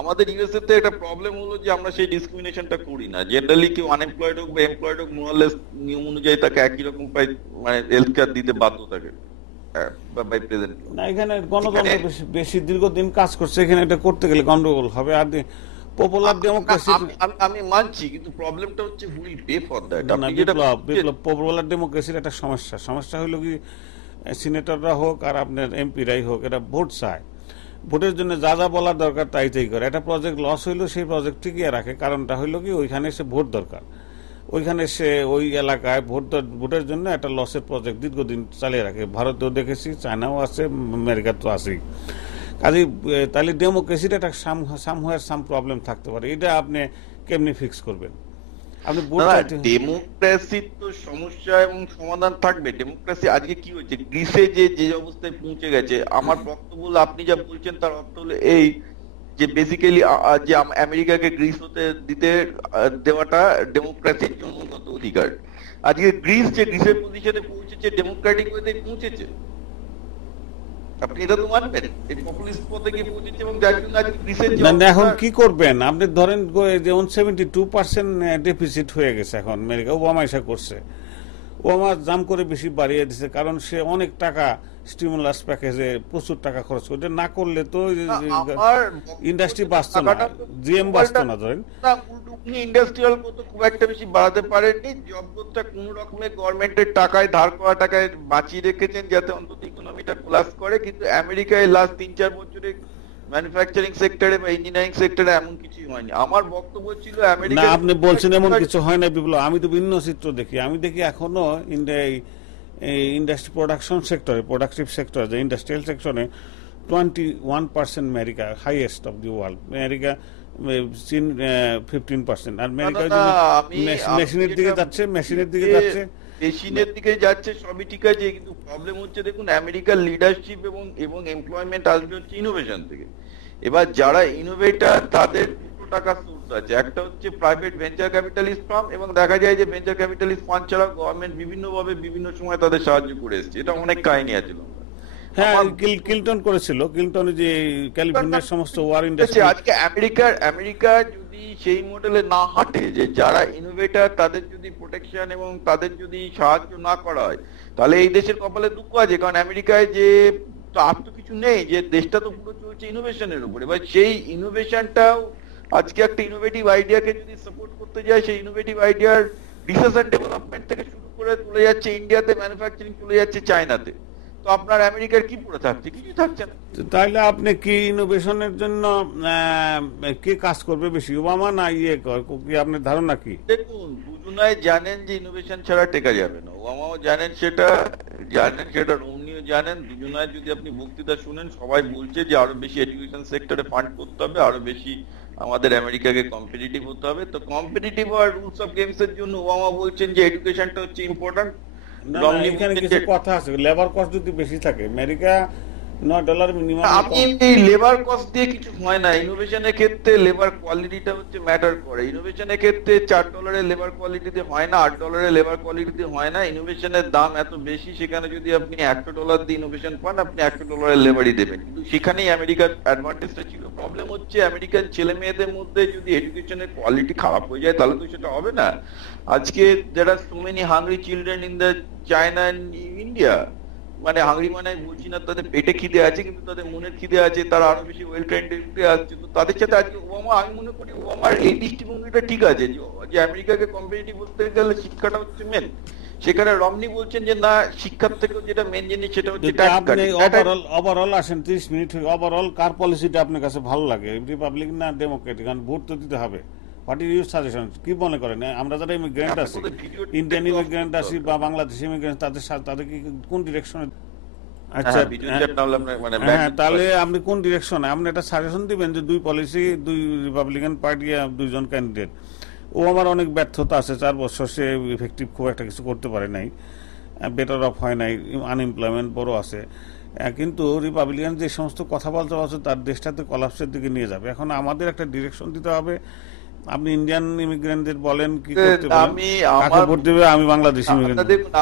আমাদের ইউএসএ তে একটা প্রবলেম হলো যে আমরা সেই ডিসক্রিমিনেশনটা করি না। জেনারেলি কেউ আনএমপ্লয়েড হোক বা এমপ্লয়েড হোক, মোরালেস নিয়ম অনুযায়ী তাকে একই রকম মানে হেলথ কেয়ার দিতে বাধ্য থাকে। না, এখানে গণতন্ত্র বেশি দীর্ঘদিন কাজ করছে, এখানে এটা করতে গেলে গন্ডগোল হবে। আর পপুলার ডেমোক্রেসি আমি মানছি, কিন্তু প্রবলেমটা হচ্ছে who will pay for that. Popular ডেমোক্রেসির একটা সমস্যা হলো কি, সিনেটররা হোক আর আপনার এমপিরাই হোক, এটা ভোট চায়, ভোটের জন্য যা যা বলার দরকার তাই করে। একটা প্রজেক্ট লস হইলো, সেই প্রজেক্ট টিকিয়ে রাখে, কারণটা হইলো কি ওইখানে সে ভোট দরকার, ওইখানে সে ওই এলাকায় ভোটের জন্য একটা লসের প্রজেক্ট দীর্ঘদিন চালিয়ে রাখে। ভারতেও দেখেছি, চায়নাও আছে, আমেরিকা তো আছেই। কাজেই তাহলে ডেমোক্রেসির একটা সাম প্রবলেম থাকতে পারে, এটা আপনি কেমনি ফিক্স করবেন? আপনি ডেমোক্রেসির তো সমস্যা এবং সমাধান থাকবে। ডেমোক্রেসি আজকে কি হয়েছে, গ্রিসে যে অবস্থায় পৌঁছে গেছে, আমার বক্তব্য আপনি যা বলছেন তার অর্থ হলো এই যে বেসিক্যালি যে আমেরিকাকে গ্রিস হতে দেওয়াটা ডেমোক্রেসির জন্মগত অধিকার। আজকে গ্রিসের পজিশনে পৌঁছেছে, ডেমোক্রেটিক ওয়েতে পৌঁছেছে, আপনি এটা তো মানবেন। এই পপুলিস্ট পথে গিয়ে পৌঁছেছে, এবং যার জন্য আজকে গ্রিসের এখন কি করবেন আপনি? ধরেন যেমন 72% ডেফিসিট হয়ে গেছে এখন আমেরিকা, ওবামা এসে করছে, ওবামা দাম করে বেশি বাড়িয়ে দিচ্ছে, কারণ সে অনেক টাকা স্টিমুলাস প্যাকেজে প্রচুর টাকা খরচ করে, না করলে তো ইন্ডাস্ট্রি বাঁচতো না, জিএম বাঁচতো না। ধরেন ইন্ডাস্ট্রিয়াল তো খুব একটা বেশি বাড়াতে পারেননি, জবটা কোন রকমের গভর্নমেন্টের টাকায়, ধার করা টাকায় বাঁচিয়ে রেখেছেন যাতে অন্তত ইকোনমিটা কোলাপস করে। কিন্তু আমেরিকায় লাস্ট 3-4 বছরে ম্যানুফ্যাকচারিং সেক্টরে বা ইঞ্জিনিয়ারিং সেক্টরে এমন কিছুই হয়নি। আমার বক্তব্য ছিল না, আমেরিকা আপনি বলছেন এমন কিছু হয় না বিপ্লব, আমি তো ভিন্ন চিত্র দেখি। আমি দেখি এখনো ইন্ডাস্ট্রি প্রোডাকশন সেক্টরে, প্রোডাক্টিভ সেক্টরে, যে ইন্ডাস্ট্রিয়াল সেক্টরে 21% America, highest of the world. America, চীন 15%, আর আমেরিকা মেশিনের দিকে যাচ্ছে, মেশিনের দিকে যাচ্ছে, মেশিনের দিকে যাচ্ছে, সবই ঠিক আছে, কিন্তু প্রবলেম হচ্ছে দেখুন আমেরিকার লিডারশিপ এবং এমপ্লয়মেন্ট আসবে হচ্ছে ইনোভেশন থেকে। এবার যারা ইনোভেটর তাদের দুটো টাকা সোর্স আছে, একটা হচ্ছে প্রাইভেট ভেঞ্চার ক্যাপিটালিস্ট ফার্ম, এবং দেখা যায় যে ভেঞ্চার ক্যাপিটালিস্ট ফান্ড ছাড়া গভর্নমেন্ট বিভিন্নভাবে বিভিন্ন সময় তাদের সাহায্য করে এসেছে। এটা অনেক কাহিনী আছে। হ্যাঁ, ক্লিন্টন করেছিল, ক্লিন্টন যে ক্যালিফোর্নিয়ার সমস্ত ওয়ার ইন্ডাস্ট্রি। আজকে আমেরিকা যদি সেই মডেলে না হাঁটে, যে যারা ইনোভেটর তাদের যদি প্রোটেকশন এবং তাদের যদি সাহায্য না করা হয়, তাহলে এই দেশের কপালে দুঃখ আছে। কারণ আমেরিকায় যে তো আর তো কিছু নেই, যে দেশটা তো পুরো চলছে ইনোভেশনের উপরে। এবার সেই ইনোভেশনটাও আজকে একটা ইনোভেটিভ আইডিয়াকে যদি সাপোর্ট করতে যায়, সেই ইনোভেটিভ আইডিয়ার রিসার্চ এন্ড ডেভেলপমেন্ট থেকে শুরু করে চলে যাচ্ছে ইন্ডিয়াতে, ম্যানুফ্যাকচারিং চলে যাচ্ছে চায়নাতে। তো আপনার আমেরিকার কি পড়ে থাকছে? কিছু থাকছে না। তাহলে আপনি কি ইনোভেশনের জন্য কে কাজ করবে বেশি, ওবামা না কি আপনার ধারণা কি? দেখুন, দুজনাই জানেন যে ইনোভেশন ছাড়া টেকা যাবে না। ওবামাও জানেন সেটা, রোমনিও জানেন। দুজনায় যদি আপনি বক্তৃতা শুনেন, সবাই বলছে যে আরো বেশি এডুকেশন সেক্টরে ফান্ড করতে হবে, আরো বেশি আমাদের আমেরিকাকে কম্পিটিটিভ হতে হবে। তো কম্পিটিটিভ আর রুলস অফ গেমস এর জন্য ওবামা বলছেন যে এডুকেশনটা হচ্ছে ইম্পর্টেন্ট। এখানে কিছু কথা আছে, লেবার কস্ট যদি বেশি থাকে, আমেরিকা $9 মিনিমাম। আমি এই লেবার কস্ট দিয়ে কিছু হয় না। ইনোভেশনের ক্ষেত্রে লেবার কোয়ালিটিটা হচ্ছে ম্যাটার করে। ইনোভেশনের ক্ষেত্রে $4 লেবার কোয়ালিটিতে হয় না, $8 লেবার কোয়ালিটিতে হয় না। ইনোভেশনের দাম এত বেশি, সেখানে যদি আপনি $1 দিয়ে ইনোভেশন পান, আপনি $1 লেবারই দেবেন। কিন্তু সেখানেই আমেরিকার অ্যাডভান্টেজটা ছিল। প্রবলেম হচ্ছে আমেরিকান ছেলে মেয়েদের মধ্যে যদি এডুকেশনের কোয়ালিটি খারাপ হয়ে যায়, তাহলে তো সেটা হবে না। আজকে যারা so many hungry children in the China and India, মানে হাংরি মানে বলছি না তাদের পেটে খিদে আছে, কিন্তু তাদের মনের খিদে আছে, তারা আরো বেশি ওয়েল ট্রেন্ড আসছে। তো তাদের সাথে আজকে ওবামা, আমি মনে করি ওবামার এই দৃষ্টিভঙ্গিটা ঠিক আছে, যে আমেরিকাকে কম্পিটিটিভ করতে গেলে শিক্ষাটা হচ্ছে মেন। সেখানে রমনি বলছেন যে না, শিক্ষার থেকেও যেটা মেন জিনিস সেটা হচ্ছে ট্যাক্স কাট। ওভারঅল আসেন 30 মিনিট, ওভারঅল কার পলিসিটা আপনার কাছে ভালো লাগে, রিপাবলিক না ডেমোক্রেটিক? কারণ ভোট তো দিতে হবে। What is your suggestion? কি মনে করেন আমরা যারা ইমিগ্রেন্ট আছি, ইন্ডিয়ান ইমিগ্রেন্ট আছি বা বাংলাদেশি ইমিগ্রেন্ট, তাদের কি কোন ডিরেকশনে? আচ্ছা, হ্যাঁ, তাহলে আপনি কোন ডিরেকশনে আপনি একটা সাজেশন দিবেন যে দুই পলিসি, দুই রিপাবলিকান পার্টি, দুইজন ক্যান্ডিডেট। ও আমার অনেক ব্যর্থতা আছে, 4 বছর সে ইফেক্টিভ খুব একটা কিছু করতে পারে নাই, বেটার অফ হয় নাই, আনএমপ্লয়মেন্ট বড় আছে। কিন্তু রিপাবলিকান যে সমস্ত কথা বলতে পারছে তার দেশটাতে কলাপসের দিকে নিয়ে যাবে। এখন আমাদের একটা ডিরেকশন দিতে হবে। আপনি ইন্ডিয়ান ইমিগ্রেন্টদের বলেন কি করতে বলেন, কাকে ভোট দেবে? আমি বাংলাদেশি ইমিগ্রেন্ট। দেখুন,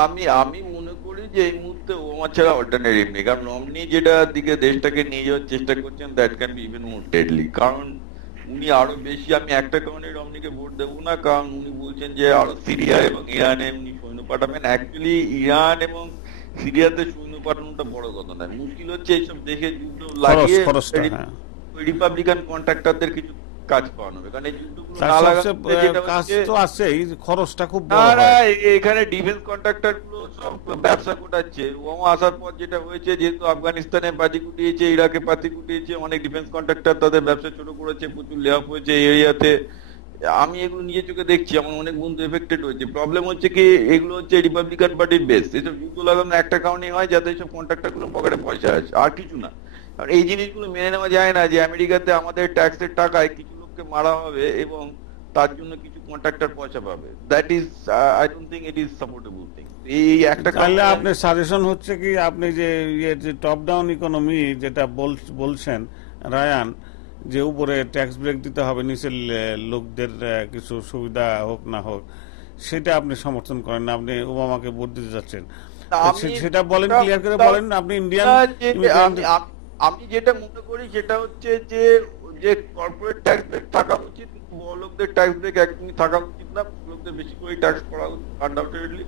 আমি মনে করি যে এই মুহূর্তে ওবামা ছাড়া অল্টারনেটিভ নেই। কারণ রমনি যেটা দিকে দেশটাকে নিয়ে যাওয়ার চেষ্টা করছেন, that can be even more deadly. কারণ উনি আরো বেশি, আমি একটা কারণে রমনিকে ভোট দেবো না, কারণ উনি বলছেন যে আরো সিরিয়া এবং ইরানে উনি সৈন্য পাঠাবেন। অ্যাকচুয়ালি ইরান এবং সিরিয়াতে সৈন্য পাঠানোটা বড় কথা নয়, মুশকিল হচ্ছে এইসব দেশে যুদ্ধ লাগিয়ে রিপাবলিকান কন্ট্রাক্টরদের কিছু কাজ করানো হবে। কারণ এই যুদ্ধগুলো না লাগাতে খরচটা খুব বড় হয়। এখানে ডিফেন্স কন্ট্রাক্টর গুলো সব ব্যবসা কোটাচ্ছে। ওবামা আসার পর যেটা হয়েছে, যেহেতু আফগানিস্তানে পাতি কুটিয়েছে, ইরাকে পাতি কুটিয়েছে, অনেক ডিফেন্স কন্ট্রাক্টর তাদের ব্যবসা ছোট করেছে, প্রচুর লে অফ হয়েছে এই এরিয়াতে। আমি এগুলো নিজের চোখে দেখছি, আমার অনেক বন্ধু এফেক্টেড হয়েছে। প্রবলেম হচ্ছে কি, এগুলো হচ্ছে রিপাবলিকান পার্টির বেস। এসব যুদ্ধ লাগানো একটা কারণেই হয়, যাতে এইসব কন্ট্রাক্টর গুলো পকেটে পয়সা আছে, আর কিছু না। আর এই জিনিসগুলো মেনে নেওয়া যায় না যে আমেরিকাতে আমাদের ট্যাক্সের টাকায় কিছু লোককে মারা হবে এবং তার জন্য কিছু কন্ট্রাক্টর পয়সা পাবে। That is, I don't think it is supportable thing. এই একটা তাহলে আপনার সাজেশন হচ্ছে কি, আপনি যে টপ ডাউন ইকোনমি যেটা বলছেন রায়ান, যে উপরে ট্যাক্স ব্রেক দিতে হবে, নিচের লোকদের কিছু সুবিধা হোক না হোক, সেটা আপনি সমর্থন করেন না, আপনি ওবামাকে ভোট দিতে যাচ্ছেন, সেটা বলেন, ক্লিয়ার করে বলেন। আপনি ইন্ডিয়ান, আমি যেটা মনে করি সেটা হচ্ছে যে কর্পোরেট ট্যাক্স ব্রেক থাকা উচিত, বড় লোকদের ট্যাক্স ব্রেক একদমই থাকা উচিত না। লোকদের বেশি করে ট্যাক্স করা উচিত আনডাউটেডলি,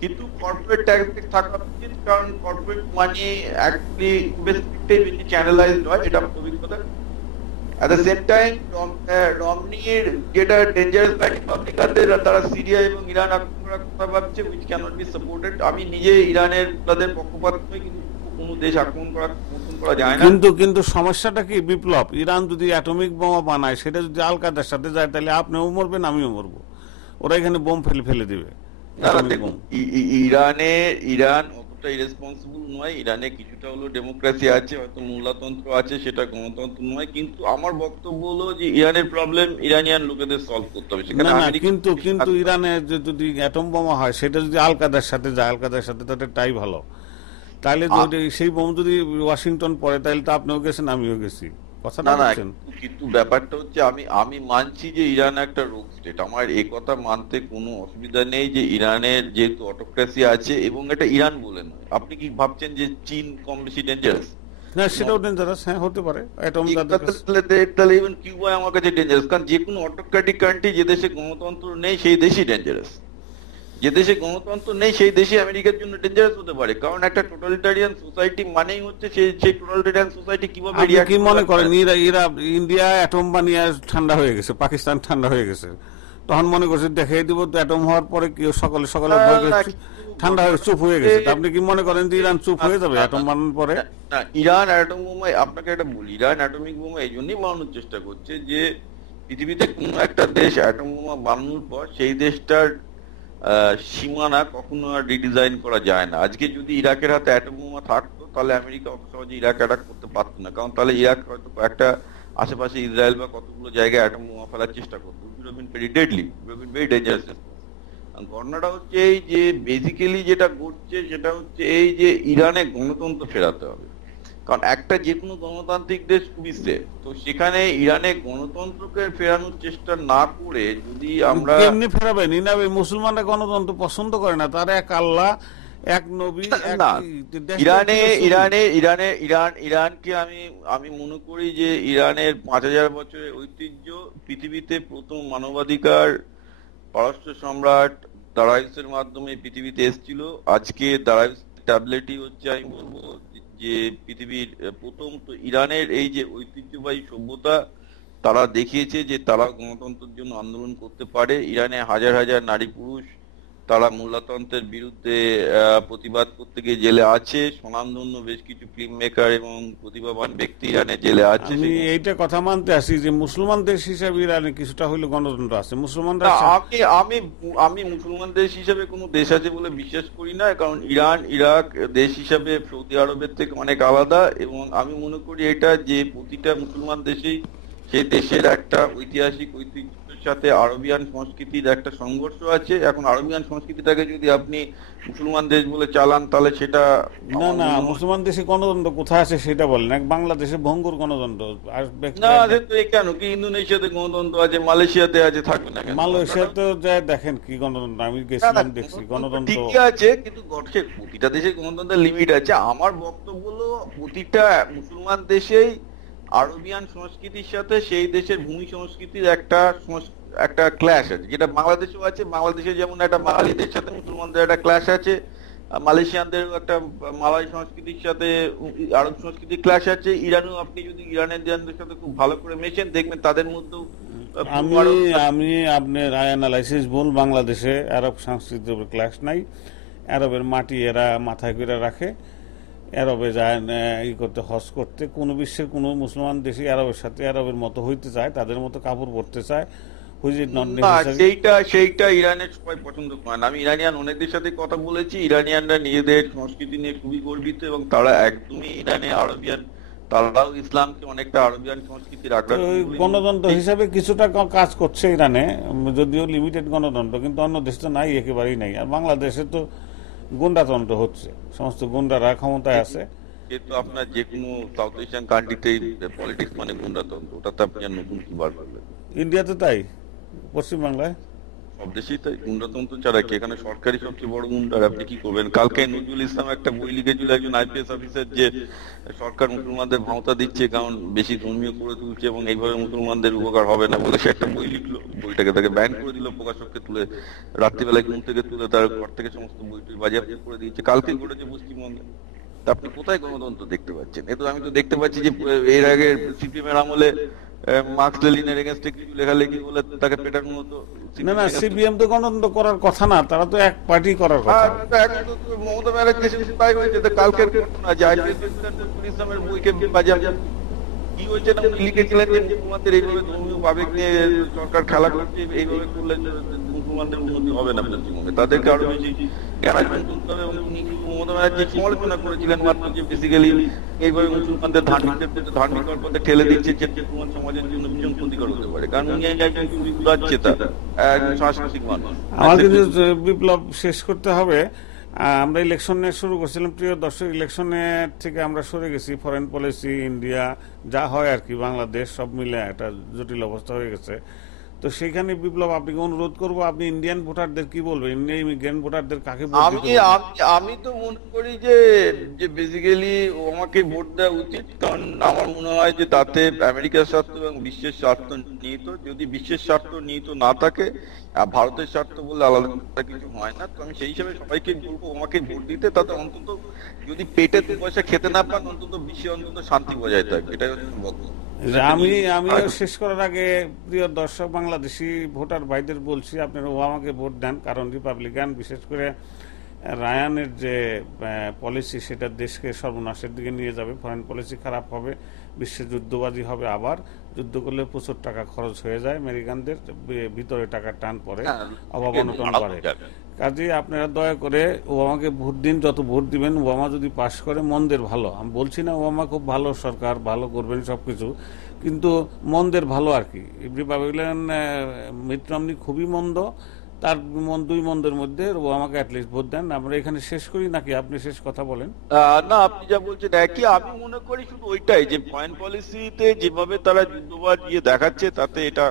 কিন্তু কর্পোরেট ট্যাক্স ব্রেক থাকা উচিত। কারণ কর্পোরেট মানি অ্যাকচুয়ালি ইনভেস্টমেন্টে বেশি চ্যানেলাইজড হয়, এটা অভিজ্ঞতা। At the same time, রমনির যেটা ডেঞ্জারাস বাই রিপাবলিকানদের, তারা সিরিয়া এবং ইরান আক্রমণ করার কথা ভাবছে, which cannot be supported। আমি নিজে ইরানের তাদের পক্ষপাত নই, কিন্তু কোনো দেশ আক্রমণ করার মতন সমর্থন করা যায় না? কিন্তু কিন্তু সমস্যাটা কি বিপ্লব, ইরান যদি অ্যাটমিক বোমা বানায়, সেটা যদি আল কায়দার সাথে যায়, তাহলে আপনিও মরবেন, আমিও মরবো। ওরা এখানে বোম ফেলে ফেলে দিবে। না না, দেখুন, ইরান অতটা ইরেসপন্সিবল নয়। ইরানে কিছুটা হলো ডেমোক্রেসি আছে, হয়তো মোল্লাতন্ত্র আছে, সেটা গণতন্ত্র নয়। কিন্তু আমার বক্তব্য হলো যে ইরানের প্রবলেম ইরানিয়ান লোকেদের সলভ করতে হবে। না সেখানে না, আমেরিকা কিন্তু কিন্তু ইরানে যদি অ্যাটম বোমা হয়, সেটা যদি আল কায়দার সাথে যায়, আল কায়দার সাথে তাদের টাই ভালো, তাহলে যদি সেই বোম যদি ওয়াশিংটন পড়ে, তাহলে তো আপনিও গেছেন, আমিও গেছি। কথাটা না না, বলছেন। কিন্তু ব্যাপারটা হচ্ছে, আমি মানছি যে ইরান একটা রোগ স্টেট, আমার এই কথা মানতে কোনো অসুবিধা নেই যে ইরানের যেহেতু অটোক্রেসি আছে, এবং এটা ইরান বলে নয়। আপনি কি ভাবছেন যে চীন কম বেশি ডেঞ্জারাস? না, সেটাও ডেঞ্জারাস, হ্যাঁ হতে পারে অ্যাটম যাদের কাছে। তাহলে ইভেন কিউবা আমার কাছে ডেঞ্জারাস, কারণ যে কোনো অটোক্রেটিক কান্ট্রি যে দেশে গণতন্ত্র নেই সেই দেশই ডেঞ্জারাস। যে দেশে গণতন্ত্র নেই সেই দেশে আমেরিকার জন্য ডেঞ্জারাস হতে পারে, কারণ একটা টোটালিটারিয়ান সোসাইটি মানেই হচ্ছে সেই টোটালিটারিয়ান সোসাইটি কিভাবে আপনি রিঅ্যাক্ট কি মনে করে। করেন ইন্ডিয়া অ্যাটম বানিয়ে ঠান্ডা হয়ে গেছে, পাকিস্তান ঠান্ডা হয়ে গেছে, তখন মনে করছে দেখাই দিব তো অ্যাটম হওয়ার পরে কেউ সকালে সকালে ভয় করে ঠান্ডা হয়ে চুপ হয়ে গেছে। তা আপনি কি মনে করেন যে ইরান চুপ হয়ে যাবে অ্যাটম বানানোর পরে? না, ইরান অ্যাটম বোমা, আপনাকে একটা বলি, ইরান অ্যাটমিক বোমা এই জন্যই বানানোর চেষ্টা করছে যে পৃথিবীতে কোনো একটা দেশ অ্যাটম বোমা বানানোর পর সেই দেশটার সীমানা কখনো আর রিডিজাইন করা যায় না। আজকে যদি ইরাকের হাতে অ্যাটম বোমা থাকতো, তাহলে আমেরিকা অত সহজে ইরাক অ্যাটাক করতে পারতো না, কারণ তাহলে ইরাক হয়তো একটা আশেপাশে ইসরায়েল বা কতগুলো জায়গায় অ্যাটম বোমা ফেলার চেষ্টা করতো। Very deadly, very dangerous. ঘটনাটা হচ্ছে এই যে বেসিক্যালি যেটা ঘটছে সেটা হচ্ছে এই যে ইরানে গণতন্ত্র ফেরাতে হবে, কারণ একটা যে কোনো গণতান্ত্রিক দেশ খুবই সেফ। তো সেখানে ইরানে গণতন্ত্রকে ফেরানোর চেষ্টা না করে যদি আমরা এমনি ফেরাবেন, মুসলমানরা গণতন্ত্র পছন্দ করে না, তার এক আল্লাহ, এক নবী, না, ইরানকে আমি মনে করি যে ইরানের 5000 বছরের ঐতিহ্য, পৃথিবীতে প্রথম মানবাধিকার পারস্য সম্রাট দারায়ুসের মাধ্যমে পৃথিবীতে এসেছিল। আজকে দারায়ুস ট্যাবলেটই হচ্ছে, আমি বলবো যে পৃথিবীর প্রথম। তো ইরানের এই যে ঐতিহ্যবাহী সভ্যতা, তারা দেখিয়েছে যে তারা গণতন্ত্রের জন্য আন্দোলন করতে পারে। ইরানে হাজার হাজার নারী পুরুষ তারা মোল্লাতন্ত্রের বিরুদ্ধে প্রতিবাদ করতে গিয়ে জেলে আছে। স্বনামধন্য বেশ কিছু ফিল্ম মেকার এবং প্রতিভাবান ব্যক্তি ইরানে জেলে আছে। আমি এইটা কথা মানতে আসি যে মুসলমান দেশ হিসাবে ইরানে কিছুটা হইলে গণতন্ত্র আছে। মুসলমানরা আমি মুসলমান দেশ হিসাবে কোনো দেশ আছে বলে বিশ্বাস করি না, কারণ ইরান ইরাক দেশ হিসাবে সৌদি আরবের থেকে অনেক আলাদা। এবং আমি মনে করি এটা যে প্রতিটা মুসলমান দেশেই সেই দেশের একটা ঐতিহাসিক ঐতিহ্যের সাথে আরবিয়ান সংস্কৃতির একটা সংঘর্ষ আছে। এখন আরবিয়ান সংস্কৃতিটাকে যদি আপনি মুসলমান দেশ বলে চালান, তাহলে সেটা না, মুসলমান দেশে গণতন্ত্র কোথায় আছে সেটা বলেন। বাংলাদেশে ভঙ্গুর গণতন্ত্র না, কেন কি ইন্দোনেশিয়াতে গণতন্ত্র আছে, মালয়েশিয়াতে আছে, থাকবে না? মালয়েশিয়াতে যায় দেখেন কি গণতন্ত্র, আমি গেছিলাম দেখছি গণতন্ত্র ঠিকই আছে, কিন্তু প্রতিটা দেশে গণতন্ত্রের লিমিট আছে। আমার বক্তব্য হলো প্রতিটা মুসলমান দেশেই আরবিয়ান সংস্কৃতির সাথে সেই দেশের ভূমি সংস্কৃতির একটা ক্ল্যাশ আছে, যেটা বাংলাদেশেও আছে। বাংলাদেশে যেমন একটা বাঙালিদের সাথে মুসলমানদের একটা ক্ল্যাশ আছে, মালয়েশিয়ানদের একটা মালয় সংস্কৃতির সাথে আরব সংস্কৃতির ক্ল্যাশ আছে। ইরানেও আপনি যদি ইরানিয়ানদের সাথে খুব ভালো করে মেশেন, দেখবেন তাদের মধ্যেও আমি আপনার অ্যানালাইসিস ভুল। বাংলাদেশে আরব সংস্কৃতির ক্লাস নাই, আরবের মাটি এরা মাথায় করে রাখে, আরবে যায় করতে, হজ করতে। কোনো বিশ্বের কোনো মুসলমান দেশে আরবের সাথে আরবের মতো হইতে চায়, তাদের মতো কাপড় পরতে চায়। সেইটা ইরানের সবাই পছন্দ করে না। আমি ইরানিয়ান অনেকদের সাথে কথা বলেছি, ইরানিয়ানরা নিজেদের সংস্কৃতি নিয়ে খুবই গর্বিত এবং তারা একদমই ইরানে আরবিয়ান, তারাও ইসলামকে অনেকটা আরবিয়ান সংস্কৃতির গণতন্ত্র হিসাবে কিছুটা কাজ করছে ইরানে, যদিও লিমিটেড গণতন্ত্র, কিন্তু অন্য দেশে তো নাই, একেবারেই নাই। আর বাংলাদেশে তো গুন্ডাতন্ত্র হচ্ছে, সমস্ত গুন্ডারা ক্ষমতায় আছে। কিন্তু আপনার যে কোনো সাউথ এশিয়ান কান্ট্রিতেই পলিটিক্স মানে গুন্ডাতন্ত্র, ওটাতে আপনি আর নতুন কি বার করবেন? ইন্ডিয়াতে তাই, পশ্চিমবাংলায় সব দেশেই তাই। গুন্ডাতন্ত্র ছাড়া কি? এখানে সরকারি সবচেয়ে বড় গুন্ডার, আপনি কি করবেন? কালকে নজরুল ইসলাম একটা বই লিখেছিল, একজন আইপিএস অফিসার, যে সরকার মুসলমানদের ভাওতা দিচ্ছে কারণ বেশি ধর্মীয় করে তুলছে এবং এইভাবে মুসলমানদের উপকার হবে না বলে সে একটা বই লিখলো। বইটাকে তাকে ব্যান করে দিল, প্রকাশককে তুলে রাত্রিবেলায় ঘুম থেকে তুলে তার ঘর থেকে সমস্ত বইটি বাজেয়াপ্ত করে দিয়েছে। কালকে ঘটেছে পশ্চিমবঙ্গে। আপনি কোথায় গণতন্ত্র দেখতে পাচ্ছেন? আমি তো দেখতে পাচ্ছি যে এর আগে সিপিএম এর আমলে মার্কস লেনিনের এগেইনস্টে কিছু লেখালেখি বলে তাকে পেটানো হতো, না না, সিপিএম তো গণতন্ত্র করার কথা না, তারা তো এক পার্টি করার কথা। মমতা ব্যানার্জি তাই হয়েছে, কালকের ঘটনা যে ইসলামের বইকে বাজার কি হয়েছে না, উনি লিখেছিলেন যে মুসলমানদের এইভাবে ধর্মীয় আবেগ নিয়ে সরকার খেলা করছে, এইভাবে করলে মুসলমানদের উন্নতি হবে না পশ্চিমবঙ্গে, তাদেরকে আরো বেশি মমতা ব্যানার্জি সমালোচনা করেছিলেন মাত্র যে বেসিক্যালি এইভাবে মুসলমানদের ধার্মিক পথে ঠেলে দিচ্ছে, যে মুসলমান সমাজের জন্য ভীষণ ক্ষতিকর হতে পারে, কারণ উনি একজন উদারচেতা সাংস্কৃতিক মানুষ। আমার কিন্তু বিপ্লব শেষ করতে হবে। আমরা ইলেকশন নিয়ে শুরু করছিলাম, প্রিয় দর্শক, ইলেকশনের থেকে আমরা সরে গেছি। ফরেন পলিসি, ইন্ডিয়া যা হয় আর কি, বাংলাদেশ সব মিলে একটা জটিল অবস্থা হয়ে গেছে। তো সেখানে বিপ্লব আপনাকে অনুরোধ করবো, আপনি ইন্ডিয়ান ভোটারদের কি বলবেন, ইন্ডিয়ান ইমিগ্রেন্ট ভোটারদের কাকে ভোট দিতে বলবেন? আমি তো মনে করি যে বেসিক্যালি আমাকে ভোট দেওয়া উচিত, কারণ আমার মনে হয় যে তাতে আমেরিকার স্বার্থ এবং বিশ্বের স্বার্থ নিহিত। যদি বিশ্বের স্বার্থ নিহিত না থাকে, ভারতের স্বার্থ বলে আলাদা কিছু হয় না। তো আমি সেই হিসাবে সবাইকে বলবো আমাকে ভোট দিতে, তাতে অন্তত যদি পেটে 2 পয়সা খেতে না পান, অন্তত বিশ্বে অন্তত শান্তি বজায় থাকবে, এটাই হচ্ছে বক্তব্য। আমিও শেষ করার আগে প্রিয় দর্শক বাংলাদেশি ভোটার ভাইদের বলছি, আপনারা ওবামাকে ভোট দেন, কারণ রিপাবলিকান বিশেষ করে রায়ানের যে পলিসি সেটা দেশকে সর্বনাশের দিকে নিয়ে যাবে। ফরেন পলিসি খারাপ হবে, বিশ্বে যুদ্ধবাজি হবে, আবার যুদ্ধ করলে প্রচুর টাকা খরচ হয়ে যায়, আমেরিকানদের ভিতরে টাকার টান পড়ে, অভাব অনটন বাড়ে। কাজেই আপনারা দয়া করে ওবামাকে ভোট দিন, যত ভোট দিবেন। ওবামা যদি পাশ করে মন্দের ভালো, আমি বলছি না ওবামা খুব ভালো সরকার, ভালো করবেন সবকিছু, কিন্তু মন্দের ভালো আর কি। রিপাবলিকান মিট রমনি খুবই মন্দ, তার 2 মন্দের মধ্যে ওবামাকে অ্যাটলিস্ট ভোট দেন। আমরা এখানে শেষ করি নাকি আপনি শেষ কথা বলেন? না, আপনি যা বলছেন একই। আমি মনে করি শুধু ওইটাই যে ফরেন পলিসিতে যেভাবে তারা যুদ্ধবাদ দিয়ে দেখাচ্ছে, তাতে এটা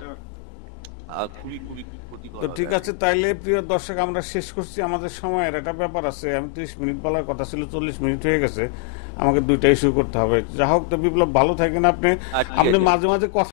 খুবই খুবই ক্ষতিকর। তো ঠিক আছে, তাইলে প্রিয় দর্শক আমরা শেষ করছি। আমাদের সময়ের একটা ব্যাপার আছে, আমি 30 মিনিট বলার কথা ছিল, 40 মিনিট হয়ে গেছে, আমাকে 2টা ইস্যু করতে হবে। যা হোক, তো বিপ্লব ভালো থাকেন আপনি। আপনি মাঝে মাঝে কথা